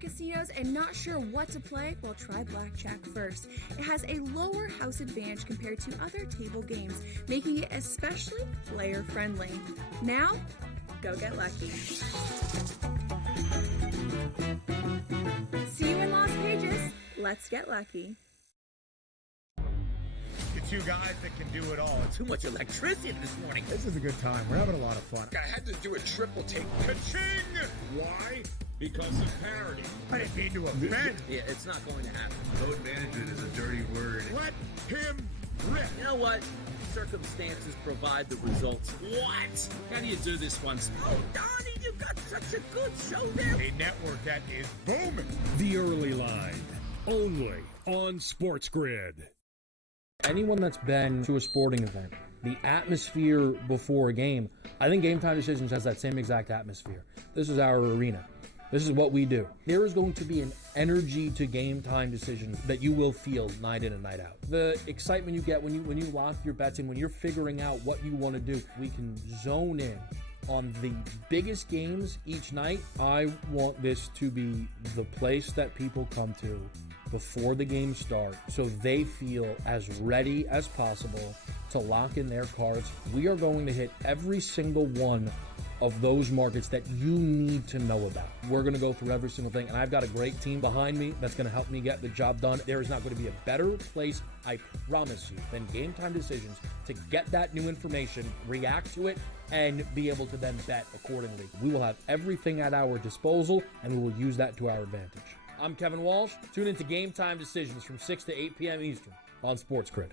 casinos and not sure what to play? Well, try blackjack first. It has a lower house advantage compared to other table games, making it especially player-friendly. Now, go get lucky. See you in Las Vegas. Let's get lucky. The two guys that can do it all. Too much electricity this morning. This is a good time. We're having a lot of fun. I had to do a triple take. Ka-ching! Why? Because of parody. I didn't mean to offend. Yeah, it's not going to happen. Load management is a dirty word. Let him rip. You know what? Circumstances provide the results. What? How do you do this once? Oh, Donnie, you got such a good show there. A network that is booming. The Early Line, only on SportsGrid. Anyone that's been to a sporting event, the atmosphere before a game, I think Game Time Decisions has that same exact atmosphere. This is our arena. This is what we do. There is going to be an energy to Game Time Decisions that you will feel night in and night out. The excitement you get when you lock your bets in, when you're figuring out what you want to do, we can zone in on the biggest games each night. I want this to be the place that people come to before the games start so they feel as ready as possible to lock in their cards. We are going to hit every single one of those markets that you need to know about. We're going to go through every single thing, and I've got a great team behind me that's going to help me get the job done. There is not going to be a better place, I promise you, than Game Time Decisions to get that new information, react to it, and be able to then bet accordingly. We will have everything at our disposal, and we will use that to our advantage. I'm Kevin Walsh. Tune into Game Time Decisions from 6 to 8 p.m. Eastern on SportsGrid.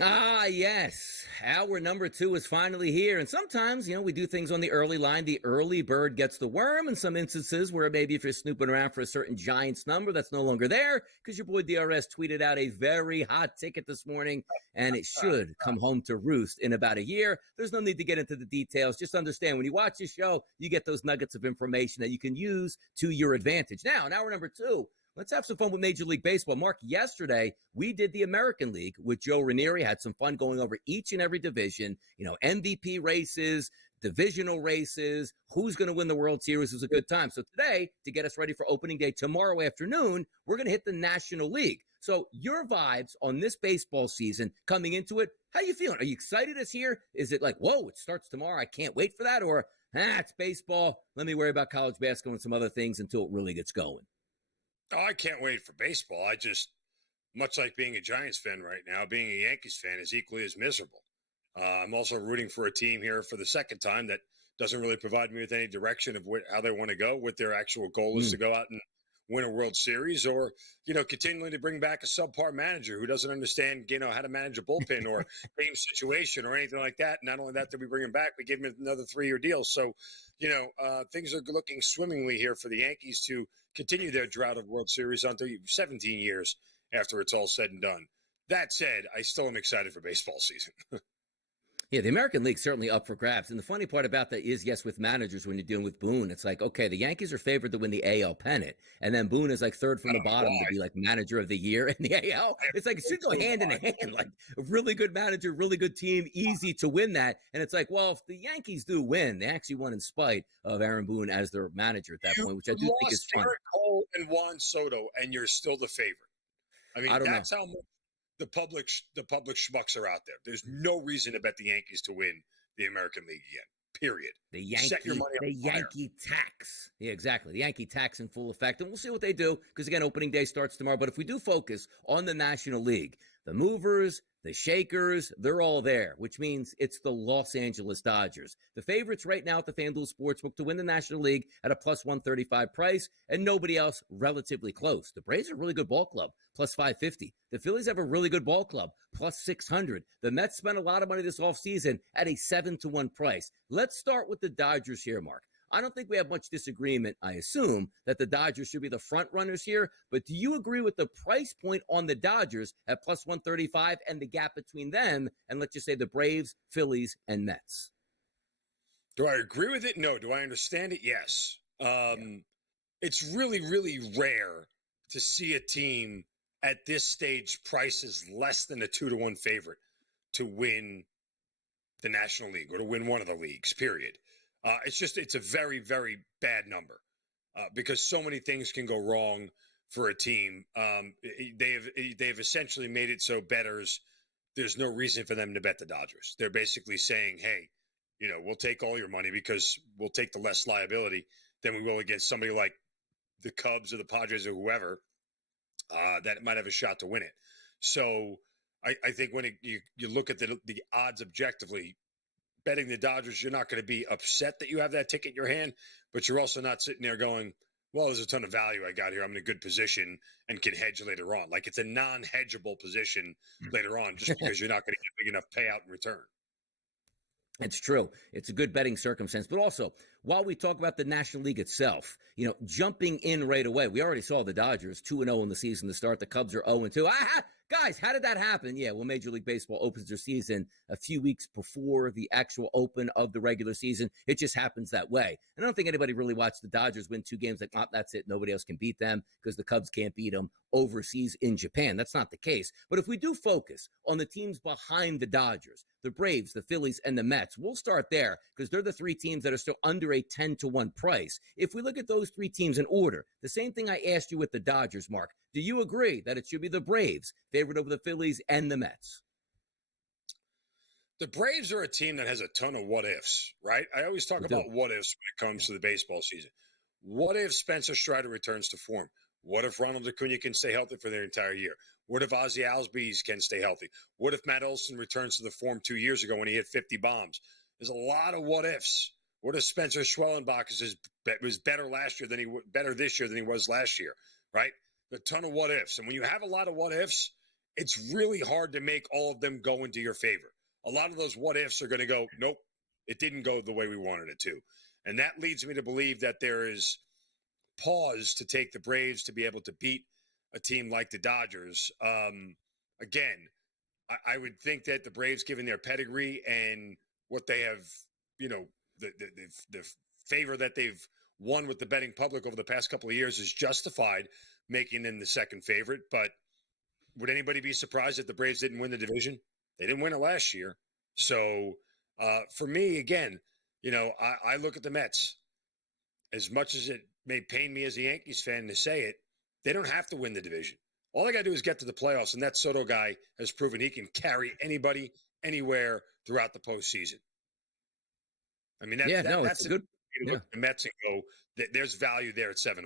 Ah, yes. Hour number 2 is finally here. And sometimes, we do things on the early line. The early bird gets the worm. In some instances where maybe if you're snooping around for a certain Giants number that's no longer there because your boy DRS tweeted out a very hot ticket this morning, and it should come home to roost in about a year. There's no need to get into the details. Just understand when you watch this show, you get those nuggets of information that you can use to your advantage. Now, in hour number 2, let's have some fun with Major League Baseball. Mark, yesterday we did the American League with Joe Ranieri, had some fun going over each and every division, MVP races, divisional races, who's going to win the World Series. Was a good time. So today, to get us ready for opening day tomorrow afternoon, we're going to hit the National League. So your vibes on this baseball season coming into it, how you feeling? Are you excited this year? Is it like, whoa, it starts tomorrow, I can't wait for that? Or, it's baseball, let me worry about college basketball and some other things until it really gets going? Oh, I can't wait for baseball. I just, much like being a Giants fan right now, being a Yankees fan is equally as miserable. I'm also rooting for a team here for the second time that doesn't really provide me with any direction of how they want to go, what their actual goal is to go out and win a World Series, or, continuing to bring back a subpar manager who doesn't understand, how to manage a bullpen or game situation or anything like that. Not only that, did we bring him back, we gave him another 3-year deal. So, things are looking swimmingly here for the Yankees to continue their drought of World Series until 17 years after it's all said and done. That said, I still am excited for baseball season. Yeah, the American League's certainly up for grabs. And the funny part about that is, yes, with managers, when you're dealing with Boone, it's like, okay, the Yankees are favored to win the AL pennant. And then Boone is like third from the bottom to be like manager of the year in the AL. It's like, it should go hand in hand. Like a really good manager, really good team, easy to win that. And it's like, well, if the Yankees do win, they actually won in spite of Aaron Boone as their manager at that point, which I do think is fun. Garrett Cole and Juan Soto, and you're still the favorite. I mean, that's how much the public schmucks are out there. There's no reason to bet the Yankees to win the American League again. Period. Set your money on fire. Yankee tax. Yeah, exactly. The Yankee tax in full effect. And we'll see what they do because, again, opening day starts tomorrow. But if we do focus on the National League, the movers, the shakers, they're all there, which means it's the Los Angeles Dodgers. The favorites right now at the FanDuel Sportsbook to win the National League at a plus 135 price, and nobody else relatively close. The Braves are a really good ball club, plus 550. The Phillies have a really good ball club, plus 600. The Mets spent a lot of money this offseason at a 7-1 price. Let's start with the Dodgers here, Mark. I don't think we have much disagreement, I assume, that the Dodgers should be the front runners here. But do you agree with the price point on the Dodgers at plus 135 and the gap between them and let's just say the Braves, Phillies, and Mets? Do I agree with it? No. Do I understand it? Yes. It's really, really rare to see a team at this stage prices less than a 2-1 favorite to win the National League or to win one of the leagues, period. It's a very, very bad number because so many things can go wrong for a team. They've essentially made it so bettors, there's no reason for them to bet the Dodgers. They're basically saying, hey, we'll take all your money because we'll take the less liability than we will against somebody like the Cubs or the Padres or whoever that might have a shot to win it. So I think when you look at the odds objectively, betting the Dodgers, you're not going to be upset that you have that ticket in your hand, but you're also not sitting there going, well, there's a ton of value I got here. I'm in a good position and can hedge later on. Like it's a non-hedgeable position later on just because you're not going to get big enough payout in return. It's true. It's a good betting circumstance. But also, while we talk about the National League itself, jumping in right away, we already saw the Dodgers 2-0 in the season to start. The Cubs are 0-2. Guys, how did that happen? Yeah, well, Major League Baseball opens their season a few weeks before the actual open of the regular season. It just happens that way. And I don't think anybody really watched the Dodgers win 2 games like, that's it. Nobody else can beat them because the Cubs can't beat them overseas in Japan. That's not the case. But if we do focus on the teams behind the Dodgers, the Braves, the Phillies, and the Mets, we'll start there because they're the 3 teams that are still under a 10-1 price. If we look at those 3 teams in order, the same thing I asked you with the Dodgers, Mark, do you agree that it should be the Braves favored over the Phillies and the Mets? The Braves are a team that has a ton of what ifs, right? I always talk about what ifs when it comes to the baseball season. What if Spencer Strider returns to form? What if Ronald Acuna can stay healthy for their entire year? What if Ozzie Albies can stay healthy? What if Matt Olson returns to the form 2 years ago when he hit 50 bombs? There's a lot of what ifs. What if Spencer Schwellenbach was better this year than he was last year, right? A ton of what ifs. And when you have a lot of what ifs, it's really hard to make all of them go into your favor. A lot of those what ifs are going to go, nope, it didn't go the way we wanted it to. And that leads me to believe that there is pause to take the Braves to be able to beat a team like the Dodgers. Again, I would think that the Braves, given their pedigree and what they have, the favor that they've won with the betting public over the past couple of years is justified making them the second favorite. But would anybody be surprised if the Braves didn't win the division? They didn't win it last year. So for me, again, I look at the Mets. As much as it may pain me as a Yankees fan to say it, they don't have to win the division. All they got to do is get to the playoffs, and that Soto guy has proven he can carry anybody, anywhere throughout the postseason. I mean, that's a good way to look at the Mets and go, there's value there at 7-1.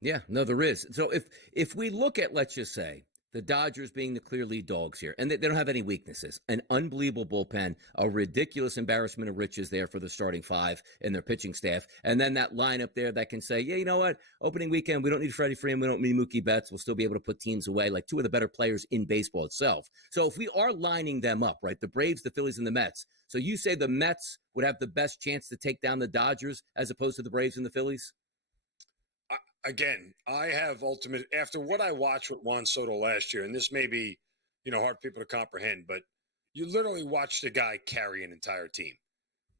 Yeah, no, there is. So if we look at, let's just say, the Dodgers being the clear lead dogs here, and they don't have any weaknesses, an unbelievable bullpen, a ridiculous embarrassment of riches there for the starting 5 and their pitching staff, and then that lineup there that can say, yeah, you know what, opening weekend, we don't need Freddie Freeman, we don't need Mookie Betts, we'll still be able to put teams away, like 2 of the better players in baseball itself. So if we are lining them up, right, the Braves, the Phillies, and the Mets, so you say the Mets would have the best chance to take down the Dodgers as opposed to the Braves and the Phillies? Again, I have after what I watched with Juan Soto last year, and this may be, hard for people to comprehend, but you literally watched a guy carry an entire team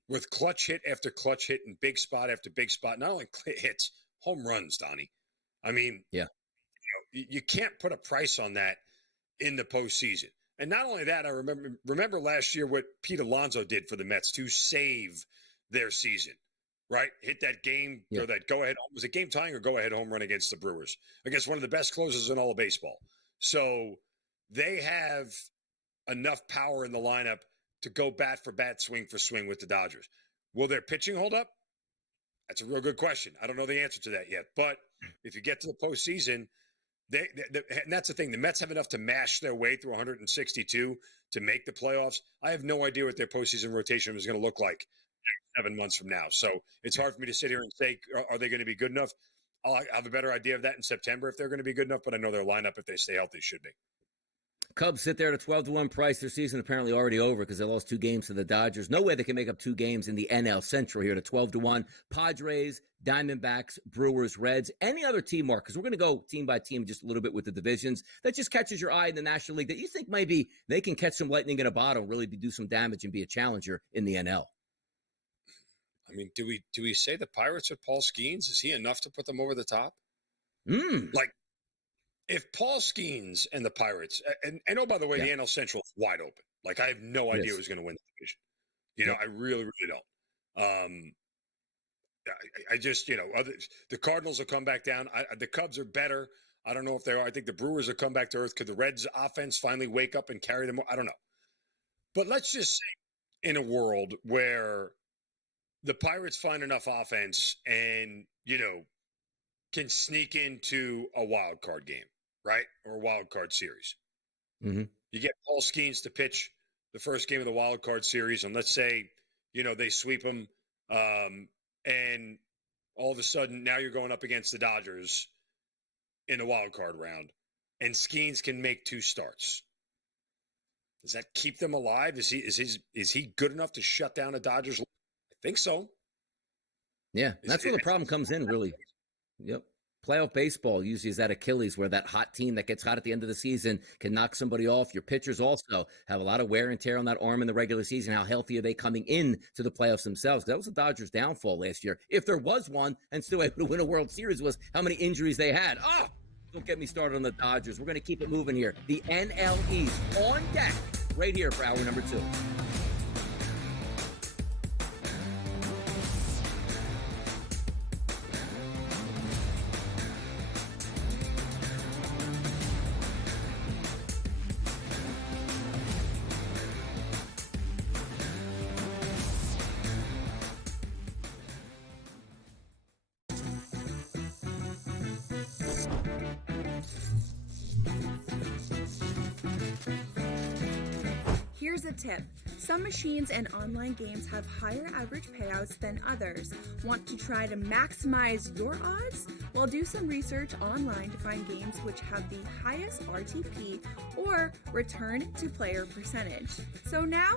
with clutch hit after clutch hit and big spot after big spot. Not only hits, home runs, Donnie. I mean, yeah, you can't put a price on that in the postseason. And not only that, I remember last year what Pete Alonso did for the Mets to save their season. Right? Hit that game or that go-ahead. Was it game tying or go-ahead home run against the Brewers? Against one of the best closers in all of baseball. So they have enough power in the lineup to go bat for bat, swing for swing with the Dodgers. Will their pitching hold up? That's a real good question. I don't know the answer to that yet. But if you get to the postseason, and that's the thing. The Mets have enough to mash their way through 162 to make the playoffs. I have no idea what their postseason rotation is going to look like 7 months from now. So it's hard for me to sit here and say, are they going to be good enough? I'll have a better idea of that in September if they're going to be good enough, but I know their lineup, if they stay healthy, should be. Cubs sit there at a 12-1 price. Their season apparently already over because they lost 2 games to the Dodgers. No way they can make up 2 games in the NL Central here at a 12-1. Padres, Diamondbacks, Brewers, Reds, any other team, Mark, because we're going to go team by team just a little bit with the divisions that just catches your eye in the National League that you think maybe they can catch some lightning in a bottle, really do some damage and be a challenger in the NL. I mean, do we say the Pirates with Paul Skeens? Is he enough to put them over the top? Like, if Paul Skeens and the Pirates, and oh, by the way, the NL Central is wide open. Like, I have no idea who's going to win the division. You know, I really, really don't. I just, the Cardinals will come back down. The Cubs are better. I don't know if they are. I think the Brewers will come back to earth. Could the Reds offense finally wake up and carry them? I don't know. But let's just say in a world where the Pirates find enough offense and, can sneak into a wild card game, right? Or a wild card series. Mm-hmm. You get Paul Skeens to pitch the first game of the wild card series, and let's say, they sweep them, and all of a sudden now you're going up against the Dodgers in the wild card round, and Skeens can make 2 starts. Does that keep them alive? Is he good enough to shut down the Dodgers? I think so. Yeah, that's where the problem comes in, really. Yep. Playoff baseball usually is that Achilles where that hot team that gets hot at the end of the season can knock somebody off. Your pitchers also have a lot of wear and tear on that arm in the regular season. How healthy are they coming in to the playoffs themselves? That was the Dodgers' downfall last year. If there was one and still able to win a World Series was how many injuries they had. Don't get me started on the Dodgers. We're going to keep it moving here. The NL East on deck right here for hour number 2. Here's a tip. Some machines and online games have higher average payouts than others. Want to try to maximize your odds? Well, do some research online to find games which have the highest RTP or return to player percentage. So now,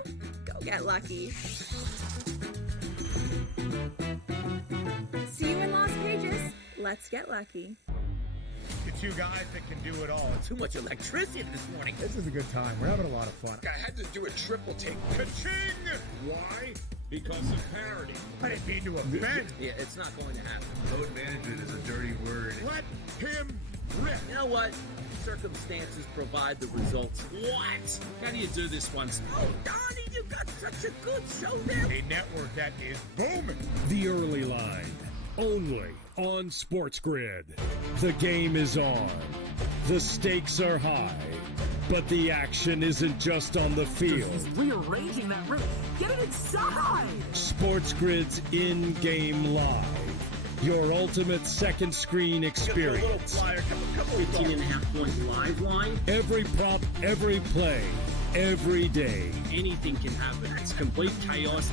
go get lucky. See you in Las Vegas. Let's get lucky. The 2 guys that can do it all. Too much electricity this morning. This is a good time. We're having a lot of fun. I had to do a triple take. Ka-ching! Why? Because of parity. I didn't mean to offend. Yeah, it's not going to happen. Load management is a dirty word. Let him rip. You know what? Circumstances provide the results. What? How do you do this one? Oh, Donnie, you got such a good show there. A network that is booming. The early line, only on SportsGrid. The game is on. The stakes are high. But the action isn't just on the field. He's rearranging that room. Get it inside! SportsGrid's in-game live. Your ultimate second screen experience. 15.5 point live line. Every prop, every play, every day. Anything can happen. It's complete chaos.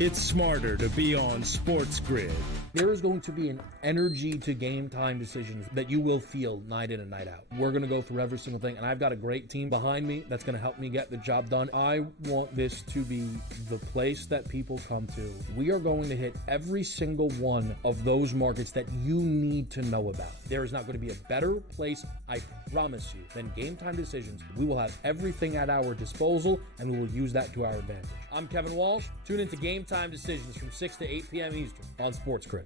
It's smarter to be on SportsGrid. There is going to be an energy to game time decisions that you will feel night in and night out. We're going to go through every single thing, and I've got a great team behind me that's going to help me get the job done. I want this to be the place that people come to. We are going to hit every single one of those markets that you need to know about. There is not going to be a better place, I promise you, than Game Time Decisions. We will have everything at our disposal, and we will use that to our advantage. I'm Kevin Walsh. Tune into Game Time Decisions from 6 to 8 p.m. Eastern on SportsGrid.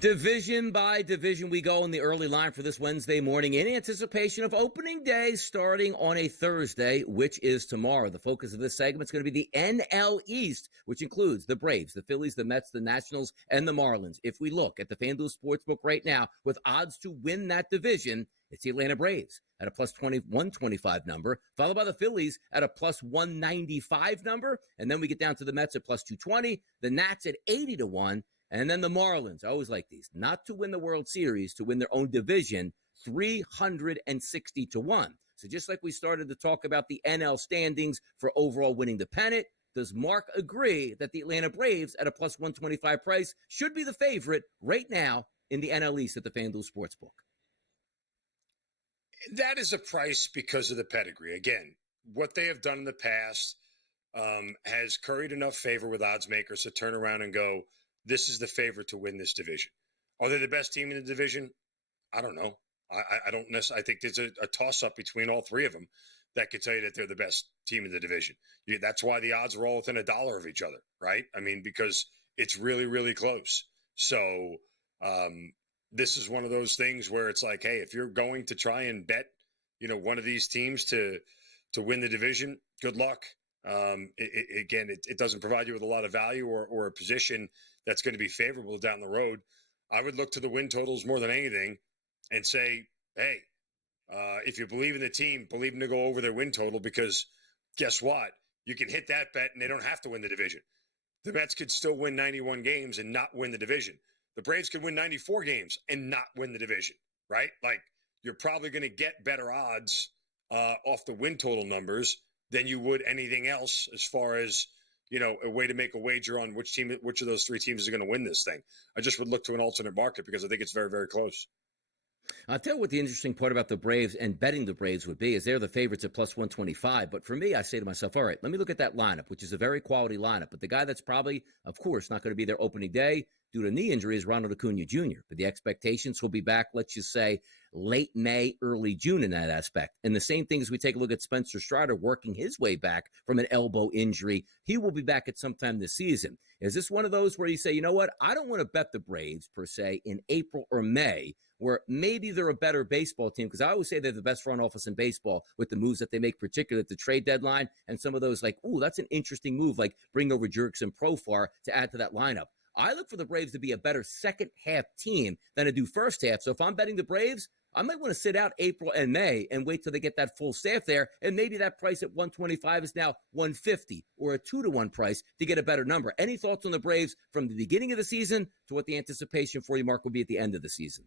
Division by division, we go in the early line for this Wednesday morning in anticipation of opening day starting on a Thursday, which is tomorrow. The focus of this segment is going to be the NL East, which includes the Braves, the Phillies, the Mets, the Nationals, and the Marlins. If we look at the FanDuel Sportsbook right now with odds to win that division, it's the Atlanta Braves at a plus 125 number, followed by the Phillies at a plus 195 number. And then we get down to the Mets at plus 220, the Nats at 80 to 1, And then the Marlins, I always like these, not to win the World Series, to win their own division, 360 to 1. So just like we started to talk about the NL standings for overall winning the pennant, does Mark agree that the Atlanta Braves at a plus 125 price should be the favorite right now in the NL East at the FanDuel Sportsbook? That is a price because of the pedigree. Again, what they have done in the past has curried enough favor with odds makers to turn around and go, this is the favorite to win this division. Are they the best team in the division? I don't know. I don't necessarily. I think there's a toss-up between all three of them that could tell you that they're the best team in the division. That's why the odds are all within $1 of each other, right? I mean, because it's really, really close. So this is one of those things where it's like, hey, if you're going to try and bet, one of these teams to win the division, good luck. It doesn't provide you with a lot of value or a position that's going to be favorable down the road. I would look to the win totals more than anything and say, hey, if you believe in the team, believe them to go over their win total, because guess what? You can hit that bet and they don't have to win the division. The Mets could still win 91 games and not win the division. The Braves could win 94 games and not win the division, right? Like, you're probably going to get better odds off the win total numbers than you would anything else as far as, a way to make a wager on which of those three teams is going to win this thing. I just would look to an alternate market because I think it's very, very close. I'll tell you what the interesting part about the Braves and betting the Braves would be is they're the favorites at plus 125. But for me, I say to myself, all right, let me look at that lineup, which is a very quality lineup. But the guy that's probably, of course, not going to be there opening day due to knee injury is Ronald Acuna Jr. But the expectations will be back, let's just say, late May, early June in that aspect. And the same thing as we take a look at Spencer Strider working his way back from an elbow injury. He will be back at some time this season. Is this one of those where you say, you know what, I don't want to bet the Braves per se in April or May, where maybe they're a better baseball team, because I always say they're the best front office in baseball with the moves that they make, particularly at the trade deadline, and some of those like, ooh, that's an interesting move, like bring over Jurickson Profar to add to that lineup. I look for the Braves to be a better second half team than to do first half. So if I'm betting the Braves, I might want to sit out April and May and wait till they get that full staff there. And maybe that price at 125 is now 150 or a 2-to-1 price to get a better number. Any thoughts on the Braves from the beginning of the season to what the anticipation for you, Mark, will be at the end of the season?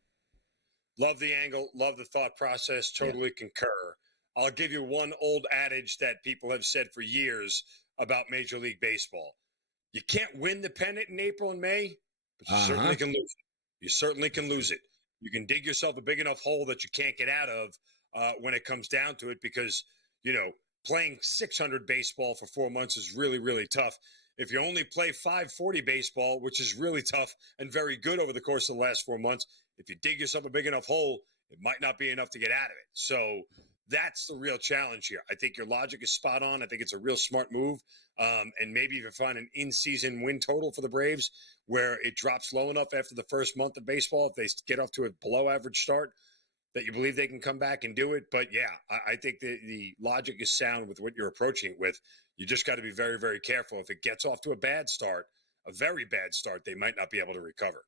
Love the angle. Love the thought process. Totally concur. I'll give you one old adage that people have said for years about Major League Baseball. You can't win the pennant in April and May, but you certainly can lose it. You certainly can lose it. You can dig yourself a big enough hole that you can't get out of when it comes down to it, because, playing 600 baseball for 4 months is really, really tough. If you only play 540 baseball, which is really tough and very good over the course of the last 4 months, if you dig yourself a big enough hole, it might not be enough to get out of it. So that's the real challenge here. I think your logic is spot on. I think it's a real smart move. And maybe if you find an in-season win total for the Braves where it drops low enough after the first month of baseball, if they get off to a below-average start, that you believe they can come back and do it. But, yeah, I think the logic is sound with what you're approaching it with. You just got to be very, very careful. If it gets off to a bad start, a very bad start, they might not be able to recover.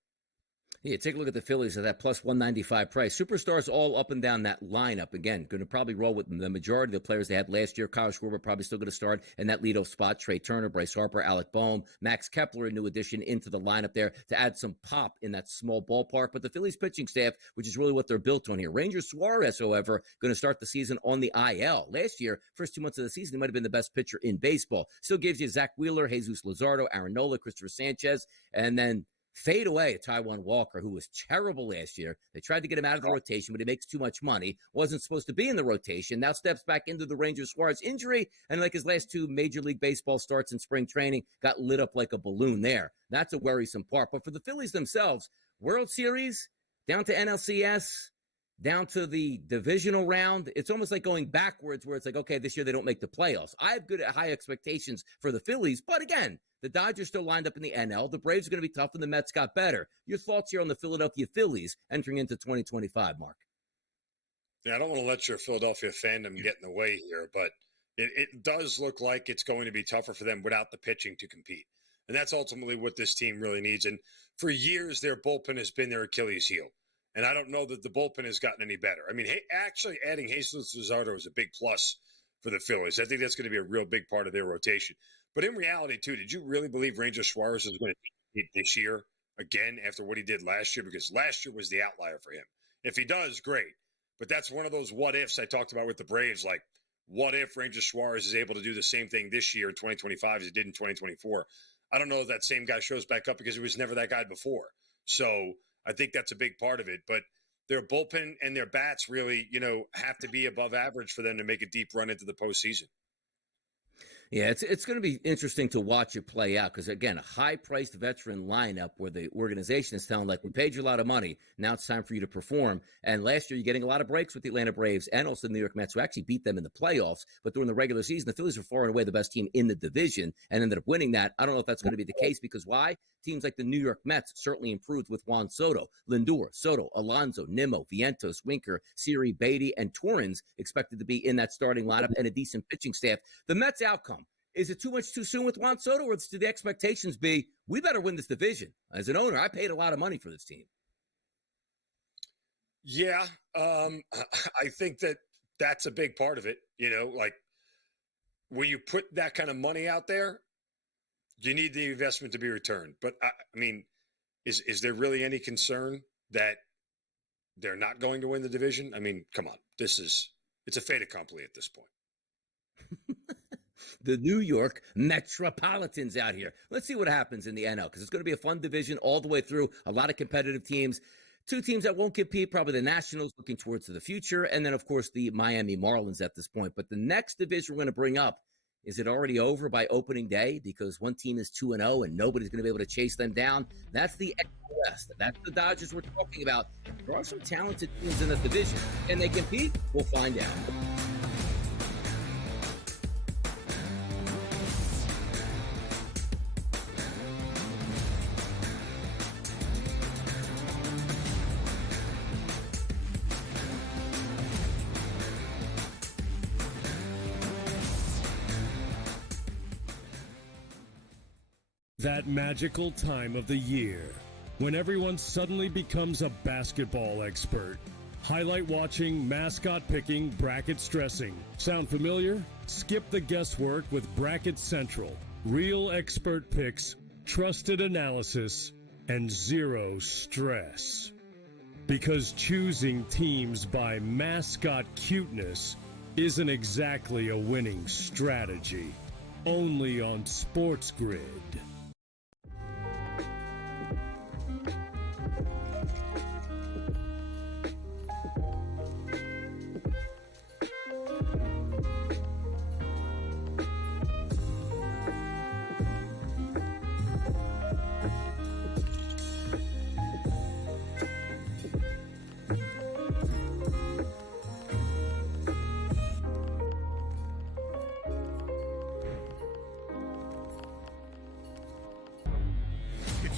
Yeah, take a look at the Phillies at that plus 195 price. Superstars all up and down that lineup. Again, going to probably roll with the majority of the players they had last year. Kyle Schwarber probably still going to start in that leadoff spot. Trey Turner, Bryce Harper, Alec Boehm, Max Kepler, a new addition into the lineup there to add some pop in that small ballpark. But the Phillies pitching staff, which is really what they're built on here. Ranger Suarez, however, going to start the season on the IL. Last year, first 2 months of the season, he might have been the best pitcher in baseball. Still gives you Zach Wheeler, Jesus Luzardo, Aaron Nola, Christopher Sanchez, and then fade away Taijuan Walker, who was terrible last year. They tried to get him out of the rotation, but he makes too much money. Wasn't supposed to be in the rotation. Now steps back into the Ranger Suarez injury, and like his last two Major League Baseball starts in spring training, got lit up like a balloon there. That's a worrisome part. But for the Phillies themselves, World Series, down to NLCS, down to the divisional round, it's almost like going backwards where it's like, okay, this year they don't make the playoffs. I have good high expectations for the Phillies, but again, the Dodgers still lined up in the NL. The Braves are going to be tough, and the Mets got better. Your thoughts here on the Philadelphia Phillies entering into 2025, Mark? Yeah, I don't want to let your Philadelphia fandom get in the way here, but it does look like it's going to be tougher for them without the pitching to compete. And that's ultimately what this team really needs. And for years, their bullpen has been their Achilles heel. And I don't know that the bullpen has gotten any better. I mean, actually adding Jesus Luzardo is a big plus for the Phillies. I think that's going to be a real big part of their rotation. But in reality, too, did you really believe Ranger Suarez was going to compete this year? again after what he did last year, because last year was the outlier for him. If he does, great. But that's one of those what ifs I talked about with the Braves. Like, what if Ranger Suarez is able to do the same thing this year in 2025 as he did in 2024? I don't know if that same guy shows back up because he was never that guy before. So I think that's a big part of it. But their bullpen and their bats really, have to be above average for them to make a deep run into the postseason. Yeah, it's going to be interesting to watch it play out because, again, a high-priced veteran lineup where the organization is telling, like, we paid you a lot of money. Now it's time for you to perform. And last year, you're getting a lot of breaks with the Atlanta Braves and also the New York Mets, who actually beat them in the playoffs. But during the regular season, the Phillies were far and away the best team in the division and ended up winning that. I don't know if that's going to be the case because why? Teams like the New York Mets certainly improved with Juan Soto, Lindor, Soto, Alonso, Nimmo, Vientos, Winker, Siri, Beatty, and Torrens expected to be in that starting lineup and a decent pitching staff. The Mets' outcome, is it too much too soon with Juan Soto, or should the expectations be, we better win this division? As an owner, I paid a lot of money for this team. Yeah, I think that's a big part of it. Like, when you put that kind of money out there, you need the investment to be returned. But, I mean, is there really any concern that they're not going to win the division? I mean, come on. It's a fait accompli at this point. The New York Metropolitans out here. Let's see what happens in the NL because it's going to be a fun division all the way through. A lot of competitive teams. Two teams that won't compete, probably the Nationals looking towards the future, and then, of course, the Miami Marlins at this point. But the next division we're going to bring up, is it already over by opening day? Because one team is 2-0 and nobody's going to be able to chase them down. That's the NL West. That's the Dodgers we're talking about. There are some talented teams in the division. Can they compete? We'll find out. That magical time of the year when everyone suddenly becomes a basketball expert. Highlight watching, mascot picking, bracket stressing. Sound familiar? Skip the guesswork with Bracket Central. Real expert picks, trusted analysis, and zero stress. Because choosing teams by mascot cuteness isn't exactly a winning strategy. Only on SportsGrid.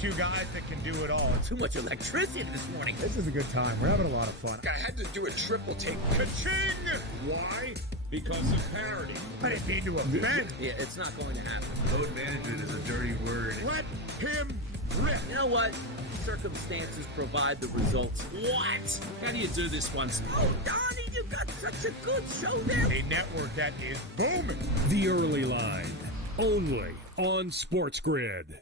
Two guys that can do it all. Too much electricity this morning. This is a good time. We're having a lot of fun. I had to do a triple take. Ka-ching! Why? Because of parity. I didn't mean to offend. Yeah, it's not going to happen. Load management is a dirty word. Let him rip. You know what? Circumstances provide the results. What? How do you do this one? Oh, Donnie, you got such a good show there. A network that is booming. The Early Line, only on SportsGrid.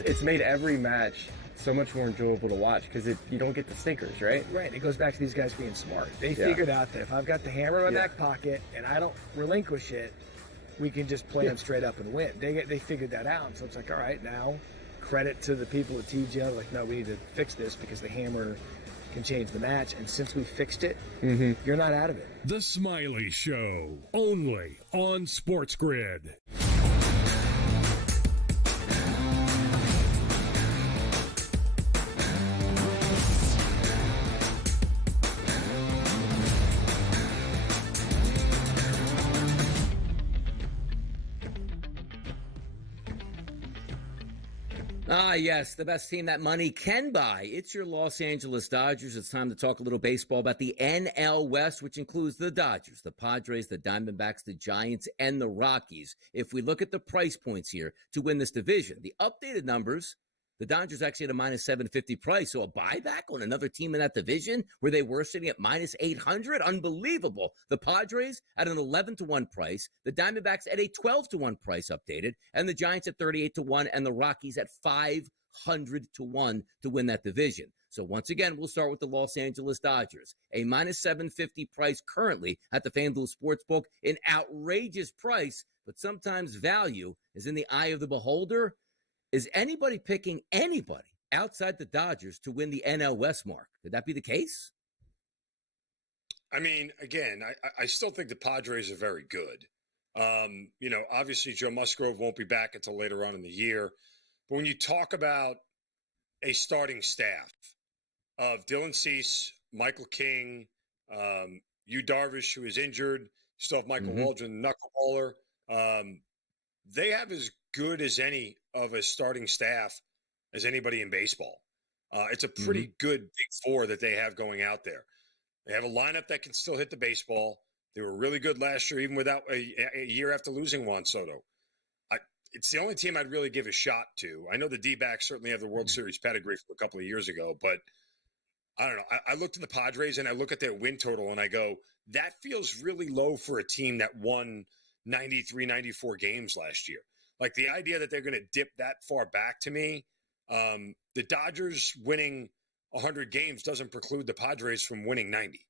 It's made every match so much more enjoyable to watch because you don't get the stinkers, right? Right. It goes back to these guys being smart. They figured out that if I've got the hammer in my back pocket and I don't relinquish it, we can just play them straight up and win. They figured that out. So it's like, all right, now credit to the people at TGL. Like, no, we need to fix this because the hammer can change the match. And since we fixed it, you're not out of it. The Smiley Show, only on SportsGrid. Ah, yes, the best team that money can buy. It's your Los Angeles Dodgers. It's time to talk a little baseball about the NL West, which includes the Dodgers, the Padres, the Diamondbacks, the Giants, and the Rockies. If we look at the price points here to win this division, the updated numbers The Dodgers actually had a minus 750 price. So a buyback on another team in that division where they were sitting at minus 800. Unbelievable. The Padres at an 11-1 price. The Diamondbacks at a 12-1 price updated. And the Giants at 38-1. And the Rockies at 500-1 to win that division. So once again, we'll start with the Los Angeles Dodgers. A minus 750 price currently at the FanDuel Sportsbook. An outrageous price, but sometimes value is in the eye of the beholder. Is anybody picking anybody outside the Dodgers to win the NL West, Mark? Could that be the case? I mean, again, I still think the Padres are very good. Obviously Joe Musgrove won't be back until later on in the year. But when you talk about a starting staff of Dylan Cease, Michael King, Yu Darvish, who is injured, you still have Michael Waldron, knuckleballer. They have as good as any of a starting staff as anybody in baseball. It's a pretty good big four that they have going out there. They have a lineup that can still hit the baseball. They were really good last year, even without a year after losing Juan Soto. It's the only team I'd really give a shot to. I know the D-backs certainly have the World Series pedigree from a couple of years ago, but I don't know. I looked at the Padres and I look at their win total and I go, that feels really low for a team that won 93, 94 games last year. Like the idea that they're going to dip that far back to me, the Dodgers winning 100 games doesn't preclude the Padres from winning 90.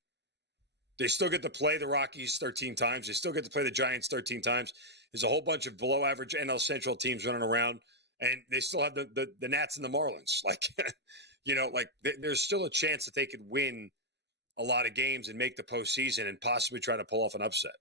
They still get to play the Rockies 13 times. They still get to play the Giants 13 times. There's a whole bunch of below average NL Central teams running around, and they still have the Nats and the Marlins. There's still a chance that they could win a lot of games and make the postseason and possibly try to pull off an upset.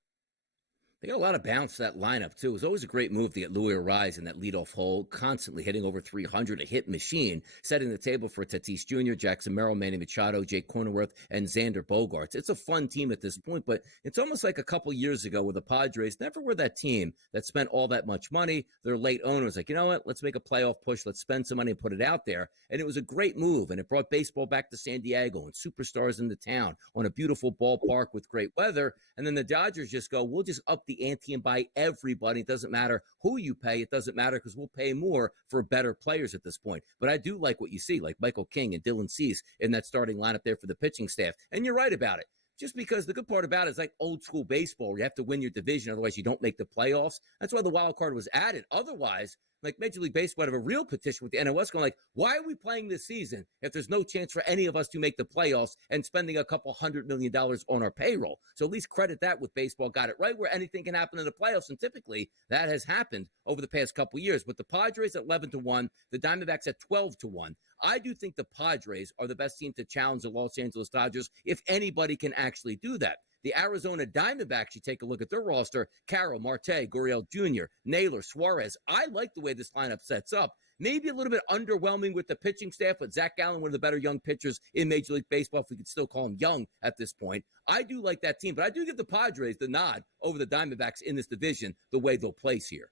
They got a lot of bounce to that lineup, too. It was always a great move to get Louis Arise in that leadoff hole, constantly hitting over 300, a hit machine, setting the table for Tatis Jr., Jackson Merrill, Manny Machado, Jake Cronenworth, and Xander Bogaerts. It's a fun team at this point, but it's almost like a couple years ago where the Padres never were that team that spent all that much money. Their late owners like, you know what, let's make a playoff push. Let's spend some money and put it out there. And it was a great move, and it brought baseball back to San Diego and superstars in the town on a beautiful ballpark with great weather. And then the Dodgers just go, we'll just up the ante and buy everybody. It doesn't matter who you pay. It doesn't matter because we'll pay more for better players at this point. But I do like what you see, like Michael King and Dylan Cease in that starting lineup there for the pitching staff. And you're right about it. Just because the good part about it is like old school baseball. You have to win your division. Otherwise, you don't make the playoffs. That's why the wild card was added. Otherwise, like Major League Baseball have a real petition with the NOS going like, why are we playing this season if there's no chance for any of us to make the playoffs and spending a couple $100 million on our payroll? So at least credit that with baseball. Got it right where anything can happen in the playoffs. And typically that has happened over the past couple years. But the Padres at 11-1, the Diamondbacks at 12-1. I do think the Padres are the best team to challenge the Los Angeles Dodgers if anybody can actually do that. The Arizona Diamondbacks, you take a look at their roster, Carroll, Marte, Gurriel Jr., Naylor, Suarez. I like the way this lineup sets up. Maybe a little bit underwhelming with the pitching staff, but Zach Gallen, one of the better young pitchers in Major League Baseball, if we could still call him young at this point. I do like that team, but I do give the Padres the nod over the Diamondbacks in this division, the way they'll place here.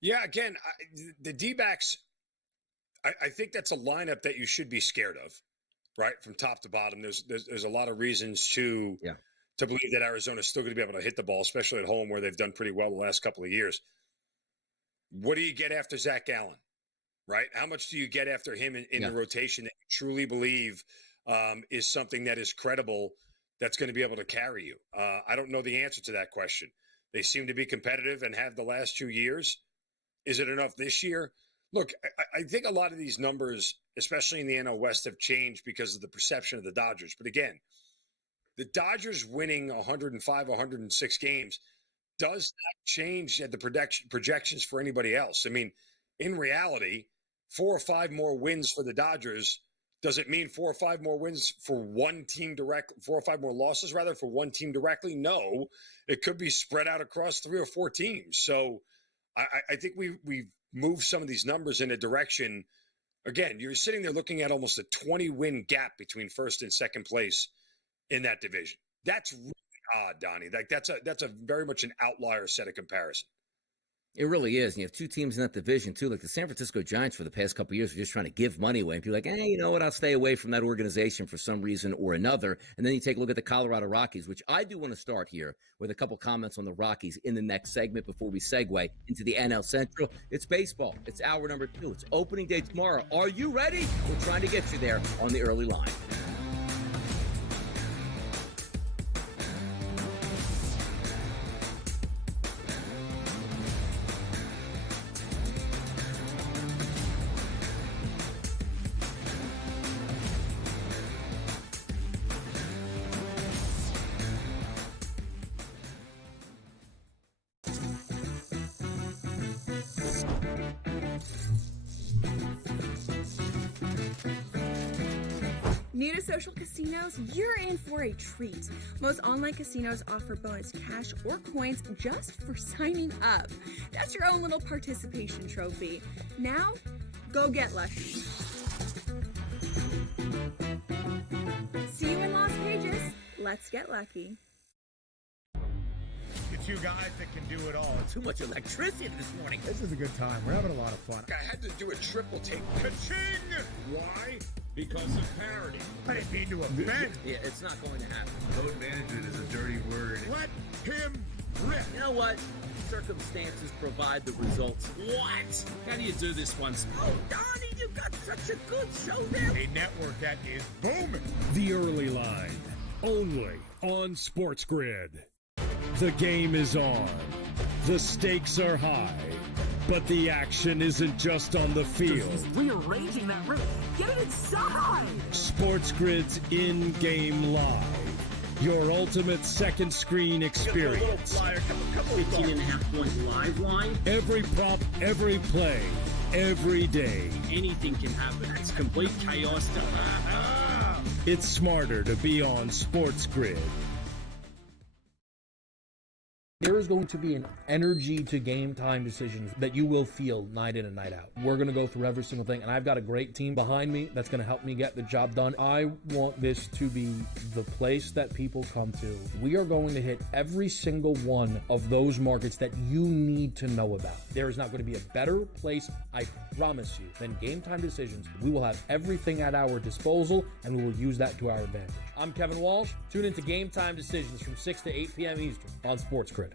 Yeah, again, the D-backs, I think that's a lineup that you should be scared of. Right, from top to bottom, there's a lot of reasons to believe that Arizona's still going to be able to hit the ball, especially at home where they've done pretty well the last couple of years. What do you get after Zach Gallen, right? How much do you get after him in the rotation that you truly believe is something that is credible, that's going to be able to carry you? I don't know the answer to that question. They seem to be competitive and have the last 2 years. Is it enough this year? Look, I think a lot of these numbers, especially in the NL West, have changed because of the perception of the Dodgers. But again, the Dodgers winning 105, 106 games does not change the projections for anybody else. I mean, in reality, 4 or 5 more wins for the Dodgers, does it mean 4 or 5 more wins for one team directly, 4 or 5 more losses rather for one team directly? No, it could be spread out across 3 or 4 teams. So I think we've moved some of these numbers in a direction. Again, you're sitting there looking at almost a 20-win gap between first and second place in that division. That's really odd, Donnie. Like that's a very much an outlier set of comparison. It really is. And you have two teams in that division, too. Like the San Francisco Giants for the past couple of years are just trying to give money away. And people are like, hey, you know what? I'll stay away from that organization for some reason or another. And then you take a look at the Colorado Rockies, which I do want to start here with a couple comments on the Rockies in the next segment before we segue into the NL Central. It's baseball. It's hour number 2. It's opening day tomorrow. Are you ready? We're trying to get you there on the early line. New to social casinos? You're in for a treat. Most online casinos offer bonus cash or coins just for signing up. That's your own little participation trophy. Now, go get lucky. See you in Las Vegas. Let's get lucky. The two guys that can do it all. Too much electricity this morning. This is a good time. We're having a lot of fun. I had to do a triple take. Ka-ching! Why? Because of parity. I didn't mean to offend. Yeah, it's not going to happen. Load management is a dirty word. Let him rip. You know what? Circumstances provide the results. What? How do you do this one? Oh, Donnie, you got such a good show there. A network that is booming. The early line, only on SportsGrid. The game is on. The stakes are high. But the action isn't just on the field. He's rearranging that ring. Get it inside! SportsGrid's in-game live. Your ultimate second screen experience. 15.5 point live line. Every prop, every play, every day. Anything can happen. It's complete chaos. It's smarter to be on SportsGrid. There is going to be an energy to game time decisions that you will feel night in and night out. We're going to go through every single thing, and I've got a great team behind me that's going to help me get the job done. I want this to be the place that people come to. We are going to hit every single one of those markets that you need to know about. There is not going to be a better place, I promise you, than Game Time Decisions. We will have everything at our disposal, and we will use that to our advantage. I'm Kevin Walsh. Tune into Game Time Decisions from 6 to 8 p.m. Eastern on SportsGrid.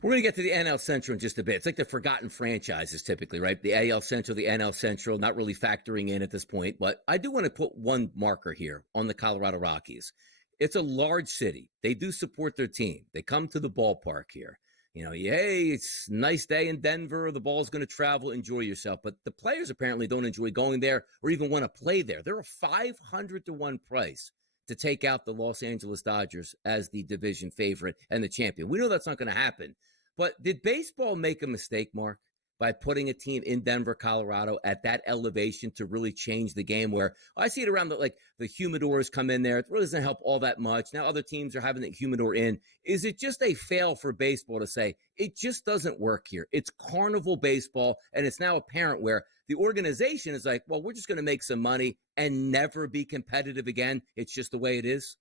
We're going to get to the NL Central in just a bit. It's like the forgotten franchises typically, right? The AL Central, the NL Central, not really factoring in at this point. But I do want to put one marker here on the Colorado Rockies. It's a large city. They do support their team. They come to the ballpark here. You know, hey, it's a nice day in Denver. The ball's going to travel. Enjoy yourself. But the players apparently don't enjoy going there or even want to play there. They're a 500-to-1 price to take out the Los Angeles Dodgers as the division favorite and the champion. We know that's not going to happen. But did baseball make a mistake, Mark, by putting a team in Denver, Colorado at that elevation to really change the game where I see it around the humidors come in there. It really doesn't help all that much. Now other teams are having the humidor in. Is it just a fail for baseball to say it just doesn't work here? It's carnival baseball, and it's now apparent where the organization is like, well, we're just going to make some money and never be competitive again. It's just the way it is.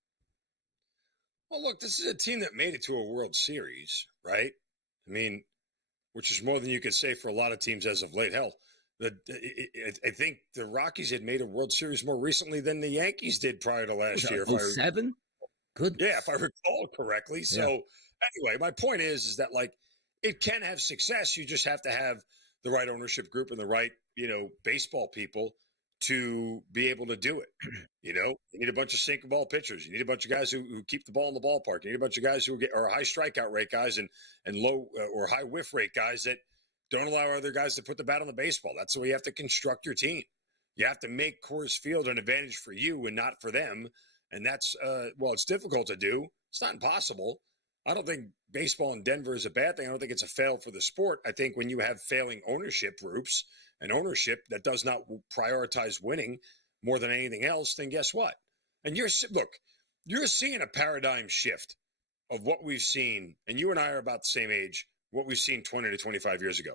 Well, look, this is a team that made it to a World Series, right? I mean, which is more than you could say for a lot of teams as of late. Hell, I think the Rockies had made a World Series more recently than the Yankees did prior to last year. 07? Good. Yeah, if I recall correctly. So anyway, my point is that like it can have success. You just have to have the right ownership group and the right, baseball people to be able to do it. You need a bunch of sink ball pitchers. You need a bunch of guys who keep the ball in the ballpark. You need a bunch of guys who are high strikeout rate guys and low or high whiff rate guys that don't allow other guys to put the bat on the baseball. That's the way you have to construct your team. You have to make Coors Field an advantage for you and not for them. And that's, it's difficult to do. It's not impossible. I don't think baseball in Denver is a bad thing. I don't think it's a fail for the sport. I think when you have failing ownership groups and ownership that does not prioritize winning more than anything else, then guess what? And You're seeing a paradigm shift of what we've seen, and you and I are about the same age, what we've seen 20 to 25 years ago.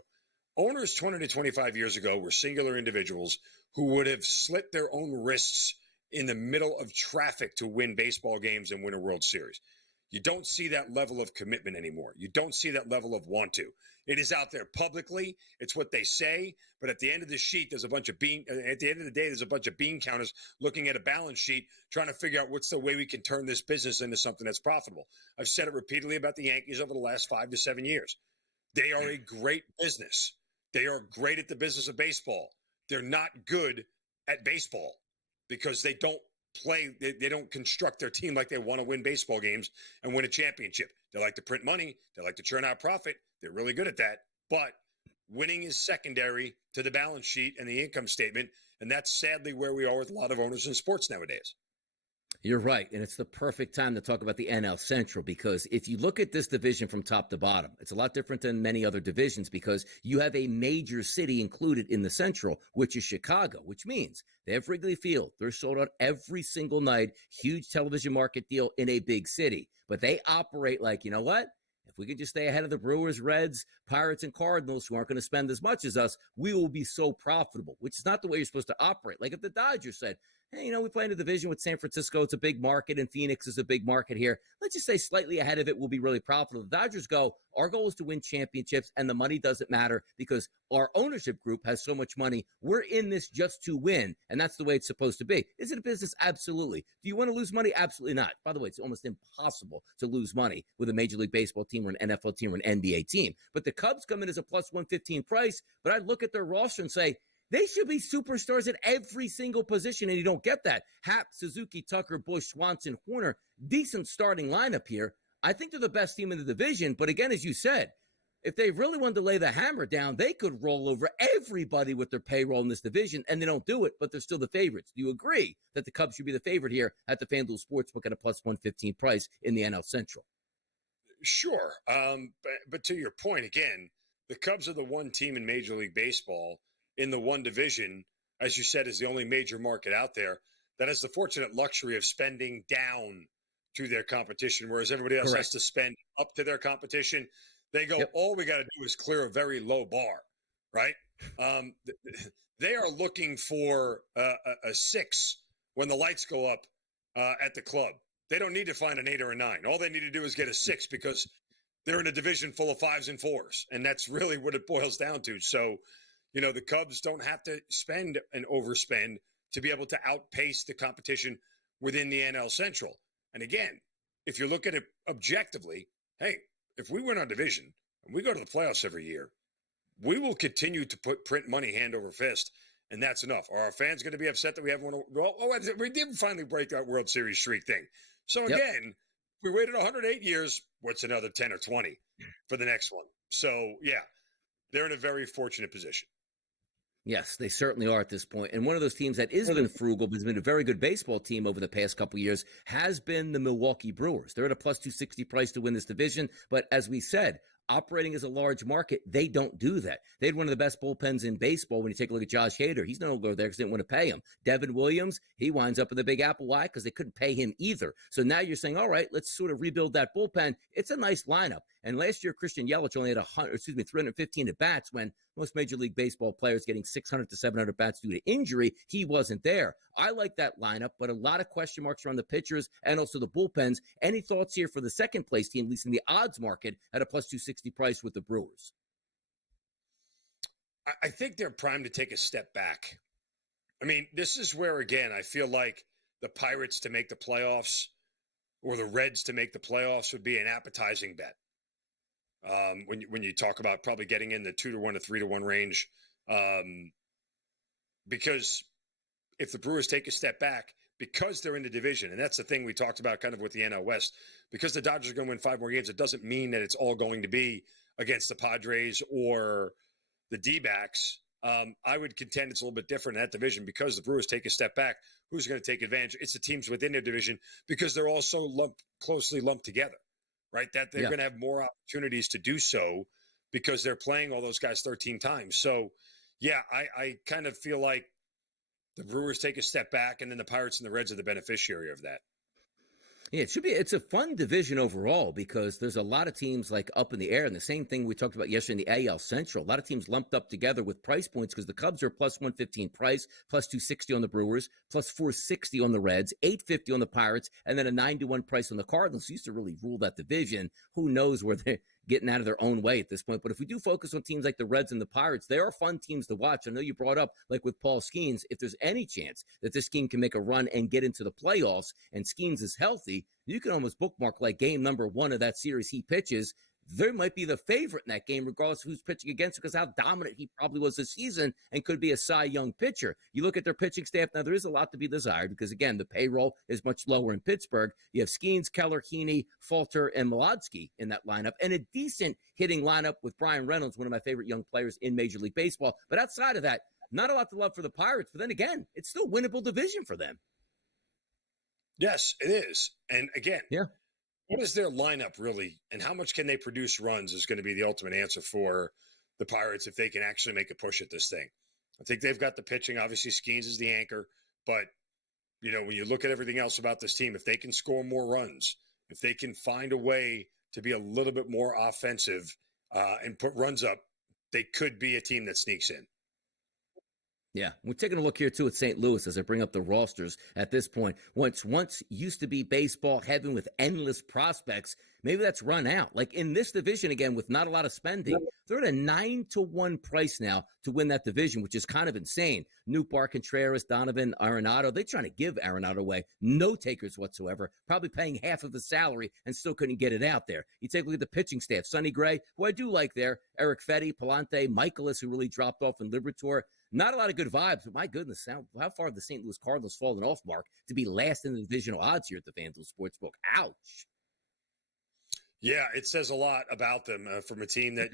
Owners 20 to 25 years ago were singular individuals who would have slit their own wrists in the middle of traffic to win baseball games and win a World Series. You don't see that level of commitment anymore. You don't see that level of want to. It is out there publicly. It's what they say. But at the end of the sheet, there's a bunch of at the end of the day, there's a bunch of bean counters looking at a balance sheet, trying to figure out what's the way we can turn this business into something that's profitable. I've said it repeatedly about the Yankees over the last 5 to 7 years. They are a great business. They are great at the business of baseball. They're not good at baseball because they don't they don't construct their team like they want to win baseball games and win a championship. They like to print money. They like to churn out profit. They're really good at that. But winning is secondary to the balance sheet and the income statement. And that's sadly where we are with a lot of owners in sports nowadays. You're right. And it's the perfect time to talk about the NL Central, because if you look at this division from top to bottom, it's a lot different than many other divisions because you have a major city included in the Central, which is Chicago, which means they have Wrigley Field. They're sold out every single night. Huge television market deal in a big city. But they operate like, you know what? If we could just stay ahead of the Brewers, Reds, Pirates, and Cardinals, who aren't going to spend as much as us, we will be so profitable, which is not the way you're supposed to operate. Like if the Dodgers said, hey, we play in a division with San Francisco. It's a big market, and Phoenix is a big market here. Let's just say slightly ahead of it will be really profitable. The Dodgers go, our goal is to win championships, and the money doesn't matter because our ownership group has so much money. We're in this just to win, and that's the way it's supposed to be. Is it a business? Absolutely. Do you want to lose money? Absolutely not. By the way, it's almost impossible to lose money with a Major League Baseball team or an NFL team or an NBA team. But the Cubs come in as a plus 115 price, but I look at their roster and say, they should be superstars at every single position, and you don't get that. Happ, Suzuki, Tucker, Bush, Swanson, Horner, decent starting lineup here. I think they're the best team in the division, but again, as you said, if they really wanted to lay the hammer down, they could roll over everybody with their payroll in this division, and they don't do it, but they're still the favorites. Do you agree that the Cubs should be the favorite here at the FanDuel Sportsbook at a plus 115 price in the NL Central? Sure. But to your point, again, the Cubs are the one team in Major League Baseball in the one division, as you said, is the only major market out there that has the fortunate luxury of spending down to their competition, whereas everybody else has to spend up to their competition. They go, all we got to do is clear a very low bar, right? They are looking for a 6 when the lights go up at the club. They don't need to find an 8 or a 9. All they need to do is get a 6 because they're in a division full of 5s and 4s, and that's really what it boils down to. So, the Cubs don't have to spend and overspend to be able to outpace the competition within the NL Central. And again, if you look at it objectively, hey, if we win our division and we go to the playoffs every year, we will continue to print money hand over fist, and that's enough. Are our fans going to be upset that we haven't won? We did finally break that World Series streak thing. So again, we waited 108 years. What's another 10 or 20 for the next one? So, yeah, they're in a very fortunate position. Yes, they certainly are at this point. And one of those teams that has been frugal, but has been a very good baseball team over the past couple of years, has been the Milwaukee Brewers. They're at a plus 260 price to win this division. But as we said, operating as a large market, they don't do that. They had one of the best bullpens in baseball. When you take a look at Josh Hader, he's no longer there because they didn't want to pay him. Devin Williams, he winds up in the Big Apple. Why? Because they couldn't pay him either. So now you're saying, all right, let's sort of rebuild that bullpen. It's a nice lineup. And last year, Christian Yelich only had 315 at bats when most Major League Baseball players getting 600 to 700 bats due to injury. He wasn't there. I like that lineup, but a lot of question marks around the pitchers and also the bullpens. Any thoughts here for the second place team, at least in the odds market, at a plus 260 price with the Brewers? I think they're primed to take a step back. I mean, this is where, again, I feel like the Pirates to make the playoffs or the Reds to make the playoffs would be an appetizing bet. When you talk about probably getting in the 2-1 to 3-1 range, because if the Brewers take a step back, because they're in the division, and that's the thing we talked about kind of with the NL West, because the Dodgers are going to win 5 more games, it doesn't mean that it's all going to be against the Padres or the D-backs. I would contend it's a little bit different in that division because the Brewers take a step back. Who's going to take advantage? It's the teams within their division because they're all so closely lumped together. Right, that they're going to have more opportunities to do so because they're playing all those guys 13 times. So, yeah, I kind of feel like the Brewers take a step back, and then the Pirates and the Reds are the beneficiary of that. Yeah, it should be. It's a fun division overall because there's a lot of teams like up in the air. And the same thing we talked about yesterday in the AL Central. A lot of teams lumped up together with price points because the Cubs are plus 115 price, plus 260 on the Brewers, plus 460 on the Reds, 850 on the Pirates, and then a 9-1 price on the Cardinals. Used to really rule that division. Who knows where they're getting out of their own way at this point. But if we do focus on teams like the Reds and the Pirates, they are fun teams to watch. I know you brought up, like with Paul Skeens, if there's any chance that this team can make a run and get into the playoffs and Skeens is healthy, you can almost bookmark like game number 1 of that series he pitches. They might be the favorite in that game, regardless of who's pitching against him, because how dominant he probably was this season and could be a Cy Young pitcher. You look at their pitching staff. Now, there is a lot to be desired because, again, the payroll is much lower in Pittsburgh. You have Skeens, Keller, Heaney, Falter, and Mlodski in that lineup, and a decent hitting lineup with Brian Reynolds, one of my favorite young players in Major League Baseball. But outside of that, not a lot to love for the Pirates. But then again, it's still a winnable division for them. Yes, it is. And again, what is their lineup really, and how much can they produce runs is going to be the ultimate answer for the Pirates if they can actually make a push at this thing. I think they've got the pitching. Obviously, Skeens is the anchor. But, when you look at everything else about this team, if they can score more runs, if they can find a way to be a little bit more offensive and put runs up, they could be a team that sneaks in. Yeah, we're taking a look here, too, at St. Louis as I bring up the rosters at this point. Once used to be baseball heaven with endless prospects, maybe that's run out. Like in this division, again, with not a lot of spending, they're at a 9-1 price now to win that division, which is kind of insane. Nootbaar, Contreras, Donovan, Arenado, they're trying to give Arenado away. No takers whatsoever, probably paying half of the salary and still couldn't get it out there. You take a look at the pitching staff. Sonny Gray, who I do like there, Eric Fetty, Palante, Michaelis, who really dropped off in Liberatore. Not a lot of good vibes, but my goodness, how far have the St. Louis Cardinals fallen off, Mark, to be last in the divisional odds here at the FanDuel Sportsbook? Ouch. Yeah, it says a lot about them from a team that,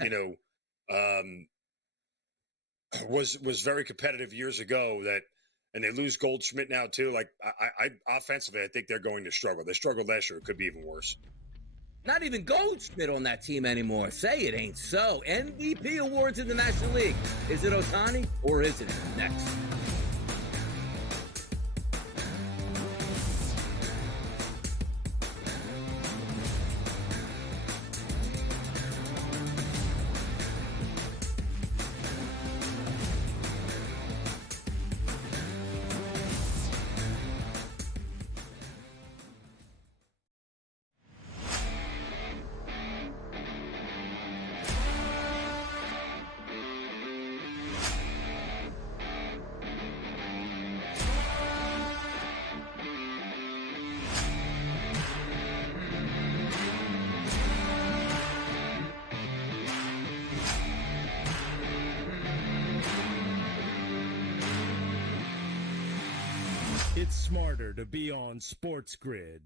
was very competitive years ago and they lose Goldschmidt now too. Like I offensively, I think they're going to struggle. They struggled last year. It could be even worse. Not even Goldschmidt on that team anymore. Say it ain't so. MVP awards in the National League. Is it Ohtani or is it next? It's smarter to be on SportsGrid.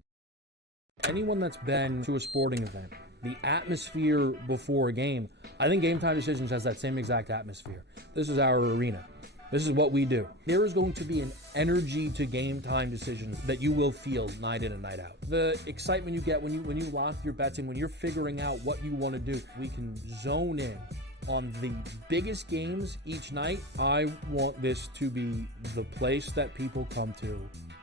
Anyone that's been to a sporting event, the atmosphere before a game, I think Game Time Decisions has that same exact atmosphere. This is our arena. This is what we do. There is going to be an energy to Game Time Decisions that you will feel night in and night out. The excitement you get when you lock your bets in, when you're figuring out what you want to do, we can zone in on the biggest games each night. I want this to be the place that people come to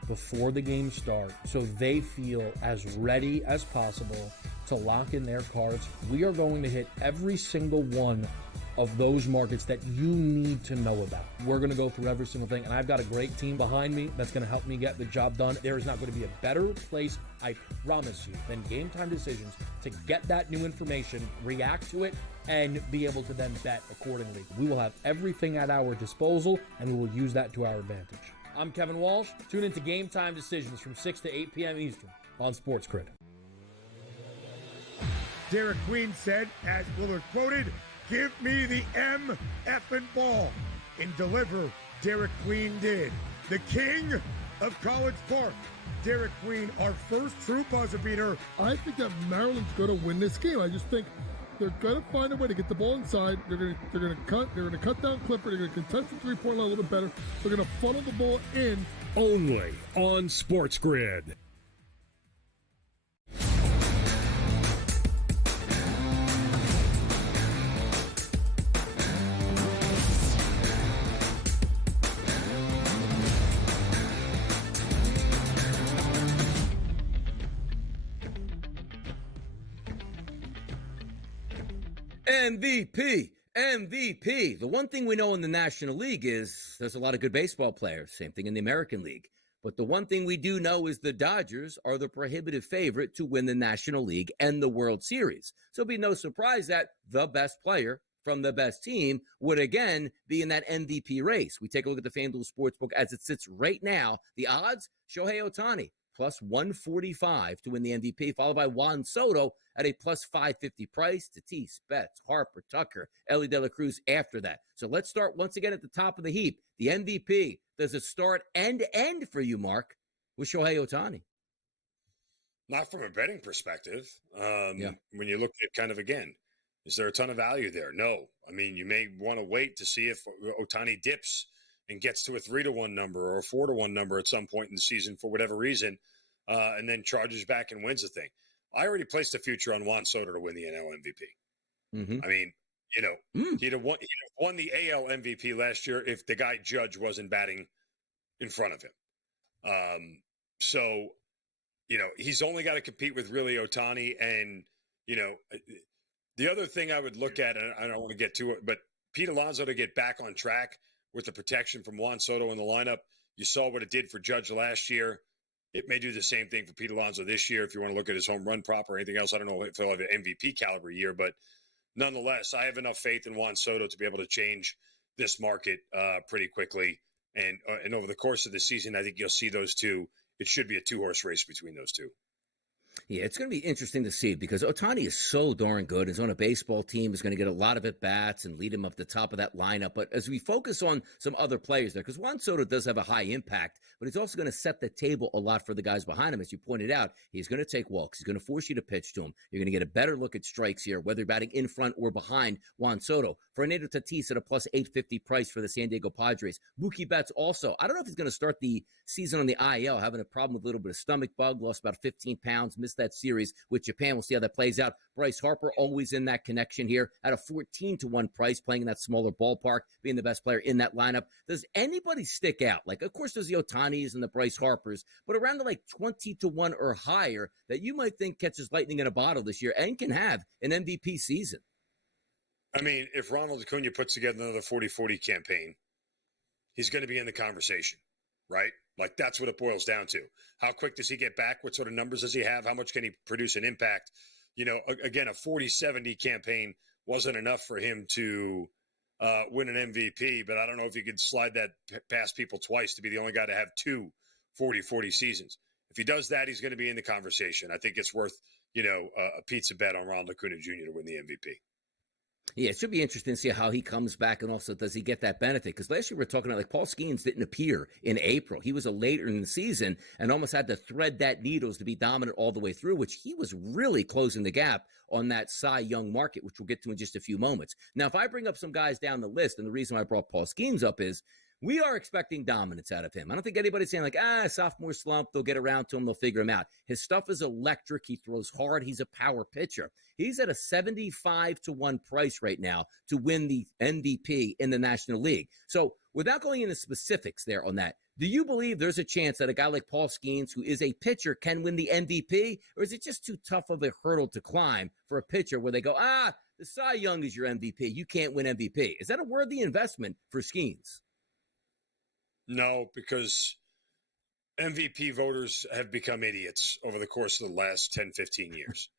before the games start so they feel as ready as possible to lock in their cards. We are going to hit every single one of those markets that you need to know about. We're going to go through every single thing, and I've got a great team behind me that's going to help me get the job done. There is not going to be a better place, I promise you, than Game Time Decisions to get that new information, react to it, and be able to then bet accordingly. We will have everything at our disposal, and we will use that to our advantage. I'm Kevin Walsh. Tune into Game Time Decisions from 6 to 8 p.m. Eastern on SportsGrid. Derek Queen said, as Willard quoted, "Give me the M-effing ball." And deliver, Derek Queen did. The king of College Park. Derek Queen, our first true buzzer beater. I think that Maryland's going to win this game. I just think they're going to find a way to get the ball inside. They're going to cut down Clifford. They're going to contest the three-point line a little bit better. They're going to funnel the ball in. Only on SportsGrid. MVP. MVP. The one thing we know in the National League is there's a lot of good baseball players. Same thing in the American League. But the one thing we do know is the Dodgers are the prohibitive favorite to win the National League and the World Series. So it'd be no surprise that the best player from the best team would again be in that MVP race. We take a look at the FanDuel Sportsbook as it sits right now. The odds, Shohei Ohtani, plus 145 to win the MVP, followed by Juan Soto at a plus 550 price. Tatis, Betts, Harper, Tucker, Ellie De La Cruz after that. So let's start once again at the top of the heap. The MVP. Does it start and end for you, Mark, with Shohei Ohtani? Not from a betting perspective. When you look at kind of, again, is there a ton of value there? No. I mean, you may want to wait to see if Ohtani dips and gets to a 3-1 number or a 4-1 number at some point in the season for whatever reason, and then charges back and wins the thing. I already placed a future on Juan Soto to win the NL MVP. Mm-hmm. I mean, he'd have won the AL MVP last year if the guy Judge wasn't batting in front of him. So, he's only got to compete with really Ohtani. And, the other thing I would look at, and I don't want to get to it, but Pete Alonso to get back on track with the protection from Juan Soto in the lineup. You saw what it did for Judge last year. It may do the same thing for Pete Alonso this year if you want to look at his home run prop or anything else. I don't know if he'll have an MVP caliber year, but nonetheless, I have enough faith in Juan Soto to be able to change this market pretty quickly. And over the course of the season, I think you'll see those two. It should be a 2-horse race between those two. Yeah, it's going to be interesting to see because Ohtani is so darn good. He's on a baseball team. He's going to get a lot of at-bats and lead him up the top of that lineup. But as we focus on some other players there, because Juan Soto does have a high impact, but he's also going to set the table a lot for the guys behind him. As you pointed out, he's going to take walks. He's going to force you to pitch to him. You're going to get a better look at strikes here, whether batting in front or behind Juan Soto. Fernando Tatis at a plus 850 price for the San Diego Padres. Mookie Betts also. I don't know if he's going to start the season on the IL, having a problem with a little bit of stomach bug, lost about 15 pounds, missed that series with Japan. We'll see how that plays out. Bryce Harper always in that connection here at a 14-1 price, playing in that smaller ballpark, being the best player in that lineup. Does anybody stick out? Like, of course, there's the Otanis and the Bryce Harpers, but around the 20-1 or higher that you might think catches lightning in a bottle this year and can have an MVP season. I mean, if Ronald Acuna puts together another 40-40 campaign, he's going to be in the conversation, right? Like, that's what it boils down to. How quick does he get back? What sort of numbers does he have? How much can he produce an impact? Again, a 40-70 campaign wasn't enough for him to win an MVP, but I don't know if you could slide that past people twice to be the only guy to have two 40-40 seasons. If he does that, he's going to be in the conversation. I think it's worth, a pizza bet on Ronald Acuna Jr. to win the MVP. Yeah, it should be interesting to see how he comes back, and also does he get that benefit? Because last year we were talking about Paul Skeens didn't appear in April. He was a later in the season and almost had to thread that needles to be dominant all the way through, which he was really closing the gap on that Cy Young market, which we'll get to in just a few moments. Now, if I bring up some guys down the list, and the reason why I brought Paul Skeens up is we are expecting dominance out of him. I don't think anybody's saying sophomore slump, they'll get around to him, they'll figure him out. His stuff is electric. He throws hard. He's a power pitcher. He's at a 75-1 price right now to win the MVP in the National League. So without going into specifics there on that, do you believe there's a chance that a guy like Paul Skeens, who is a pitcher, can win the MVP? Or is it just too tough of a hurdle to climb for a pitcher where they go, the Cy Young is your MVP. You can't win MVP. Is that a worthy investment for Skeens? No, because MVP voters have become idiots over the course of the last 10, 15 years.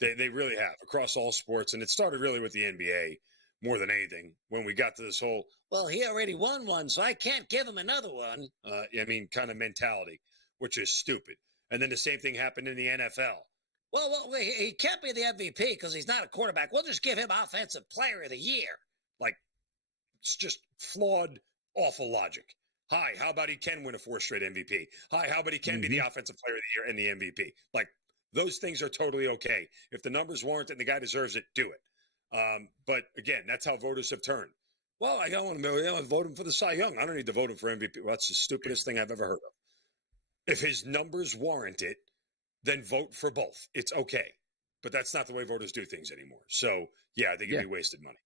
They really have, across all sports. And it started really with the NBA more than anything when we got to this whole, well, he already won one, so I can't give him another one. Kind of mentality, which is stupid. And then the same thing happened in the NFL. Well, he can't be the MVP because he's not a quarterback. We'll just give him Offensive Player of the Year. Like, it's just flawed, awful logic. Hi, how about he can win a 4 straight MVP? Hi, how about he can be the Offensive Player of the Year and the MVP? Like, those things are totally okay. If the numbers warrant it and the guy deserves it, do it. But again, that's how voters have turned. Well, I don't want to vote him for the Cy Young. I don't need to vote him for MVP. Well, that's the stupidest thing I've ever heard of. If his numbers warrant it, then vote for both. It's okay. But that's not the way voters do things anymore. So, yeah, I think it'd be wasted money.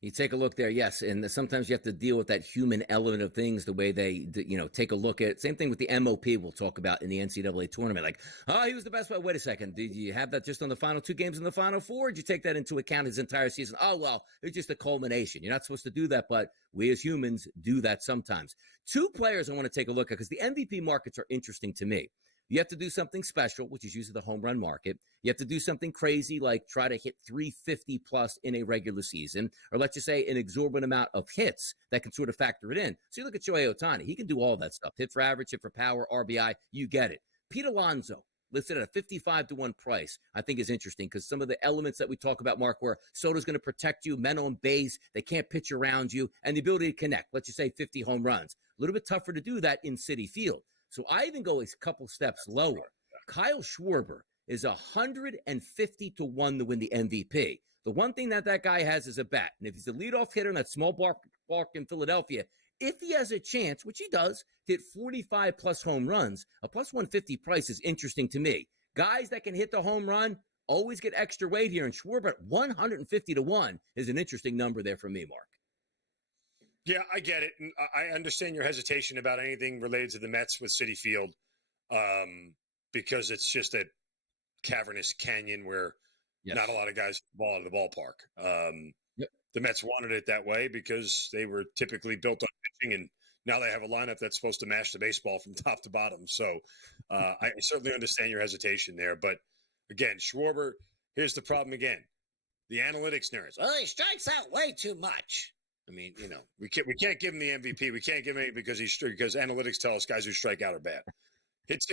You take a look there, yes, and sometimes you have to deal with that human element of things, the way they, take a look at it. Same thing with the MOP we'll talk about in the NCAA tournament. Like, oh, he was the best player. Wait a second. Did you have that just on the final 2 games in the Final Four? Or did you take that into account his entire season? Oh, well, it's just a culmination. You're not supposed to do that, but we as humans do that sometimes. 2 players I want to take a look at because the MVP markets are interesting to me. You have to do something special, which is usually the home run market. You have to do something crazy like try to hit 350 plus in a regular season, or let's just say an exorbitant amount of hits that can sort of factor it in. So you look at Shohei Ohtani, he can do all that stuff. Hit for average, hit for power, RBI, you get it. Pete Alonso, listed at a 55-1 price, I think is interesting because some of the elements that we talk about, Mark, where Soto's going to protect you, men on base, they can't pitch around you, and the ability to connect, let's just say 50 home runs. A little bit tougher to do that in Citi Field. So I even go a couple steps lower. Kyle Schwarber is 150-1 to win the MVP. The one thing that guy has is a bat. And if he's the leadoff hitter in that small park in Philadelphia, if he has a chance, which he does, to hit 45-plus home runs, a plus 150 price is interesting to me. Guys that can hit the home run always get extra weight here. And Schwarber at 150-1 is an interesting number there for me, Mark. Yeah, I get it. And I understand your hesitation about anything related to the Mets with Citi Field because it's just a cavernous canyon where not a lot of guys ball out of the ballpark. The Mets wanted it that way because they were typically built on pitching, and now they have a lineup that's supposed to mash the baseball from top to bottom. So I certainly understand your hesitation there. But, again, Schwarber, here's the problem again. The analytics nerds. Oh, he strikes out way too much. I mean, we can't give him the MVP. We can't give him it because analytics tell us guys who strike out are bad. Hit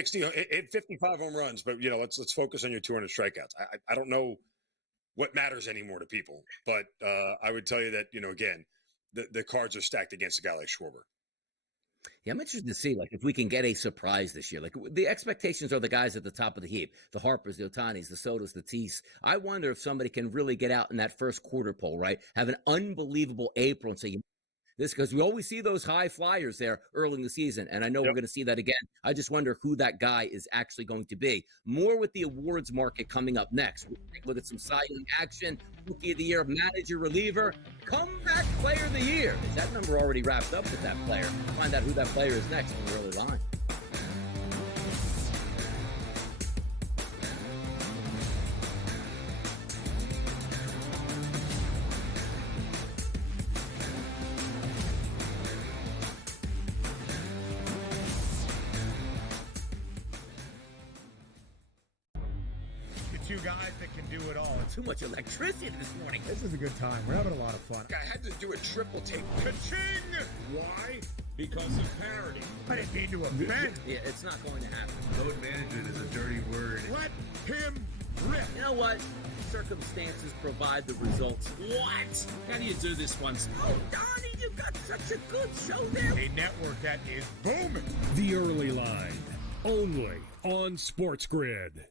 55 home runs, but let's focus on your 200 strikeouts. I don't know what matters anymore to people, but I would tell you that again, the cards are stacked against a guy like Schwarber. Yeah, I'm interested to see, if we can get a surprise this year. The expectations are the guys at the top of the heap, the Harpers, the Otanis, the Sotos, the Teese. I wonder if somebody can really get out in that first quarter poll, right? Have an unbelievable April and say, this, because we always see those high flyers there early in the season, and I know we're going to see that again. I just wonder who that guy is actually going to be. More with the awards market coming up next. We'll take a look at some Cy Young action, Rookie of the Year, Manager, Reliever, Comeback Player of the Year. Is that number already wrapped up with that player? Find out who that player is next in the early line. Two guys that can do it all. Too much electricity this morning. This is a good time. We're having a lot of fun. I had to do a triple take. Ka-ching! Why? Because of parity. I didn't mean to offend. Yeah, it's not going to happen. Load management is a dirty word. Let him rip. You know what? Circumstances provide the results. What? How do you do this one? Oh, Donnie, you got such a good show there. A network that is booming. The Early Line, only on SportsGrid.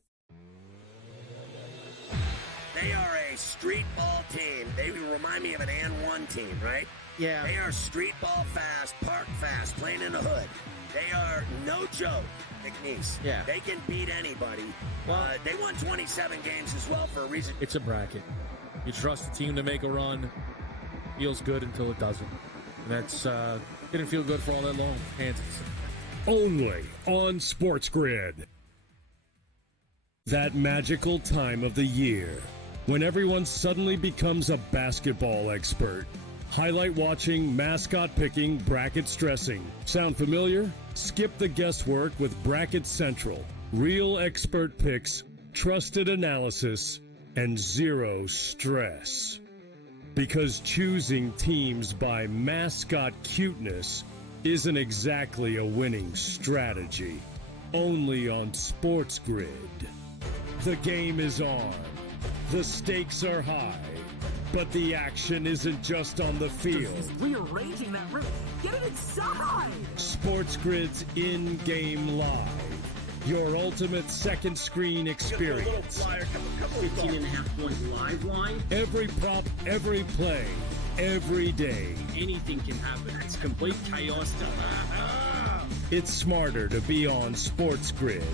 They are a street ball team. They remind me of an N1 team, right? Yeah. They are street ball fast, park fast, playing in the hood. They are no joke, McNeese. Yeah. They can beat anybody. They won 27 games as well for a reason. It's a bracket. You trust the team to make a run. Feels good until it doesn't. And that's didn't feel good for all that long. Kansas. Only on SportsGrid. That magical time of the year when everyone suddenly becomes a basketball expert. Highlight watching, mascot picking, bracket stressing. Sound familiar? Skip the guesswork with Bracket Central. Real expert picks, trusted analysis, and zero stress. Because choosing teams by mascot cuteness isn't exactly a winning strategy. Only on SportsGrid. The game is on. The stakes are high. But the action isn't just on the field. He's rearranging that roof. Get it inside! SportsGrid's in-game live. Your ultimate second screen experience. 15.5 point live line. Every prop, every play, every day. Anything can happen. It's complete chaos. It's smarter to be on SportsGrid.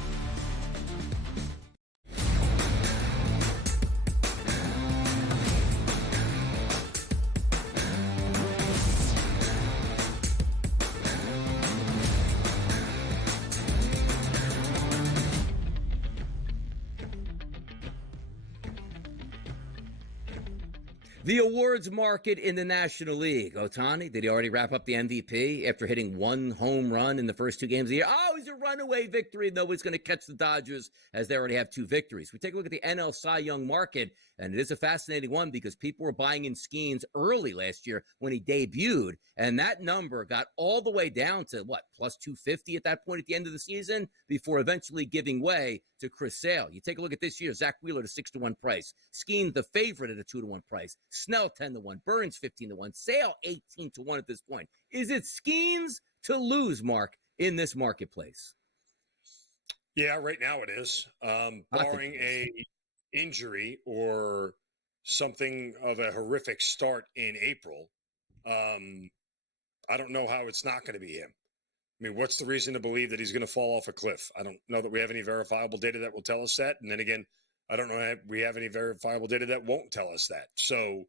The awards market in the National League. Ohtani, did he already wrap up the MVP after hitting one home run in the first 2 games of the year? Oh, it's a runaway victory. Nobody's going to catch the Dodgers as they already have 2 victories. We take a look at the NL Cy Young market, and it is a fascinating one because people were buying in Skeens early last year when he debuted, and that number got all the way down to, plus 250 at that point at the end of the season before eventually giving way to Chris Sale. You take a look at this year, Zach Wheeler at a 6-1 price. Skeens, the favorite, at a 2-1 price. Snell 10-1, Burns 15-1, Sale 18-1 at this point. Is it Skeens to lose, Mark, in this marketplace? Yeah, right now it is. Barring a injury or something of a horrific start in April, I don't know how it's not going to be him. I mean, what's the reason to believe that he's going to fall off a cliff? I don't know that we have any verifiable data that will tell us that. And then again, I don't know if we have any verifiable data that won't tell us that. So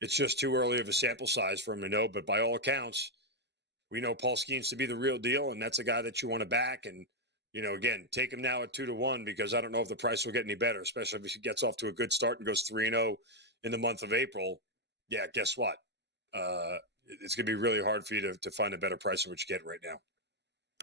it's just too early of a sample size for him to know. But by all accounts, we know Paul Skeens to be the real deal, and that's a guy that you want to back. And, again, take him now at 2-1 because I don't know if the price will get any better, especially if he gets off to a good start and goes 3-0 in the month of April. Yeah, guess what? It's going to be really hard for you to find a better price than what you get right now.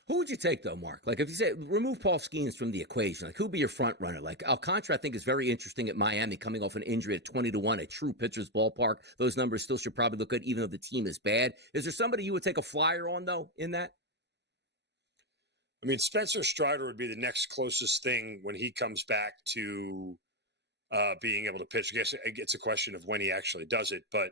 Who would you take, though, Mark? Like, if you say remove Paul Skeens from the equation, like, who'd be your front runner? Like, Alcantara, I think, is very interesting at Miami, coming off an injury at 20-1, a true pitcher's ballpark. Those numbers still should probably look good, even though the team is bad. Is there somebody you would take a flyer on, though, in that? I mean, Spencer Strider would be the next closest thing when he comes back to being able to pitch. I guess it's a question of when he actually does it, but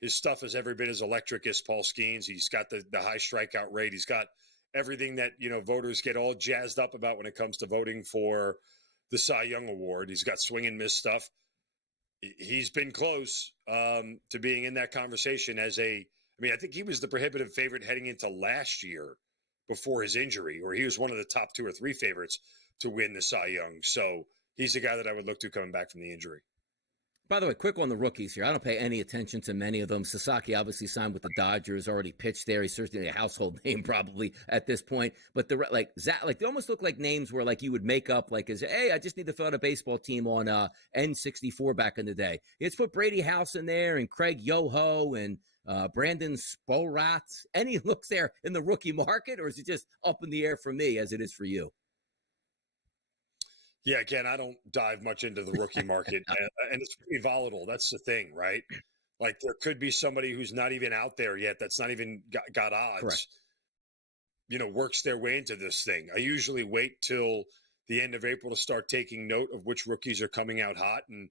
his stuff is every bit as electric as Paul Skeens. He's got the high strikeout rate. He's got everything that, voters get all jazzed up about when it comes to voting for the Cy Young Award. He's got swing and miss stuff. He's been close to being in that conversation I think he was the prohibitive favorite heading into last year before his injury, or he was one of the top 2 or 3 favorites to win the Cy Young. So he's a guy that I would look to coming back from the injury. By the way, quick on the rookies here. I don't pay any attention to many of them. Sasaki obviously signed with the Dodgers, already pitched there. He's certainly a household name probably at this point. But they almost look like names where you would make up hey, I just need to fill out a baseball team on N64 back in the day. Let's put Brady House in there and Craig Yoho and Brandon Sporat. Any looks there in the rookie market, or is it just up in the air for me as it is for you? Yeah, again, I don't dive much into the rookie market, and it's pretty volatile. That's the thing, right? Like, there could be somebody who's not even out there yet, that's not even got odds, correct, works their way into this thing. I usually wait till the end of April to start taking note of which rookies are coming out hot. And,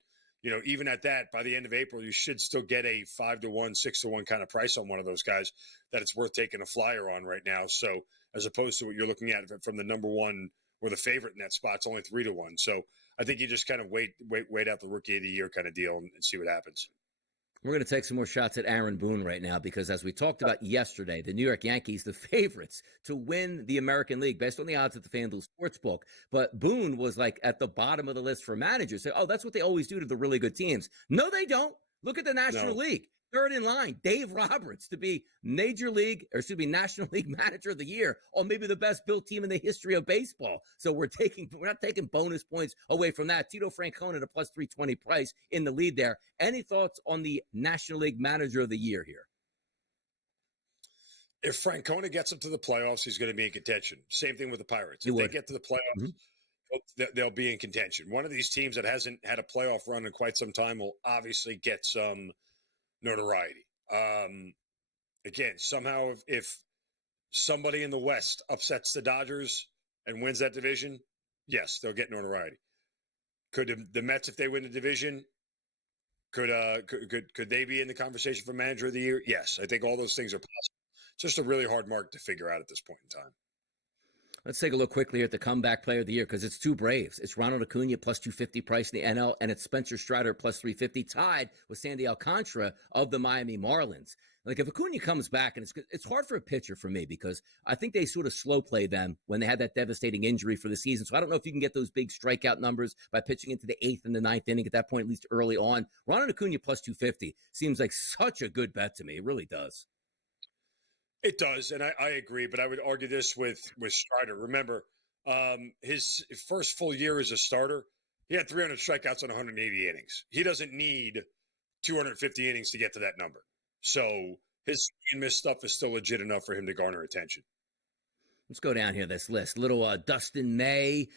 even at that, by the end of April, you should still get a 5-1, 6-1 kind of price on one of those guys that it's worth taking a flyer on right now. So as opposed to what you're looking at from the number one or the favorite in that spot, it's only 3-1. So I think you just kind of wait out the rookie of the year kind of deal and see what happens. We're going to take some more shots at Aaron Boone right now because, as we talked about yesterday, the New York Yankees, the favorites to win the American League based on the odds at the FanDuel Sportsbook. But Boone was at the bottom of the list for managers. Oh, that's what they always do to the really good teams. No, they don't. Look at the National League. Third in line, Dave Roberts to be National League Manager of the Year, or maybe the best built team in the history of baseball. So we're not taking bonus points away from that. Tito Francona at a plus 320 price in the lead there. Any thoughts on the National League Manager of the Year here? If Francona gets them to the playoffs, he's going to be in contention. Same thing with the Pirates. If they get to the playoffs, they'll be in contention. One of these teams that hasn't had a playoff run in quite some time will obviously get some notoriety. Again, somehow if somebody in the West upsets the Dodgers and wins that division, yes, they'll get notoriety. Could the Mets, if they win the division, could they be in the conversation for Manager of the Year? Yes, I think all those things are possible. It's just a really hard mark to figure out at this point in time. Let's take a look quickly at the comeback player of the year because it's 2 Braves. It's Ronald Acuna plus 250 price in the NL, and it's Spencer Strider plus 350, tied with Sandy Alcantara of the Miami Marlins. If Acuna comes back, and it's hard for a pitcher for me because I think they sort of slow play them when they had that devastating injury for the season. So I don't know if you can get those big strikeout numbers by pitching into the 8th and the 9th inning at that point, at least early on. Ronald Acuna plus 250 seems like such a good bet to me. It really does. It does, and I agree, but I would argue this with Strider. Remember, his first full year as a starter, he had 300 strikeouts on 180 innings. He doesn't need 250 innings to get to that number. So his swing and miss stuff is still legit enough for him to garner attention. Let's go down here this list. Little Dustin May,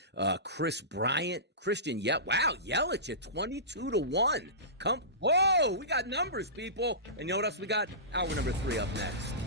Chris Bryant, Christian wow, Yelich at 22-1. Whoa, we got numbers, people. And you know what else we got? Hour number 3 up next.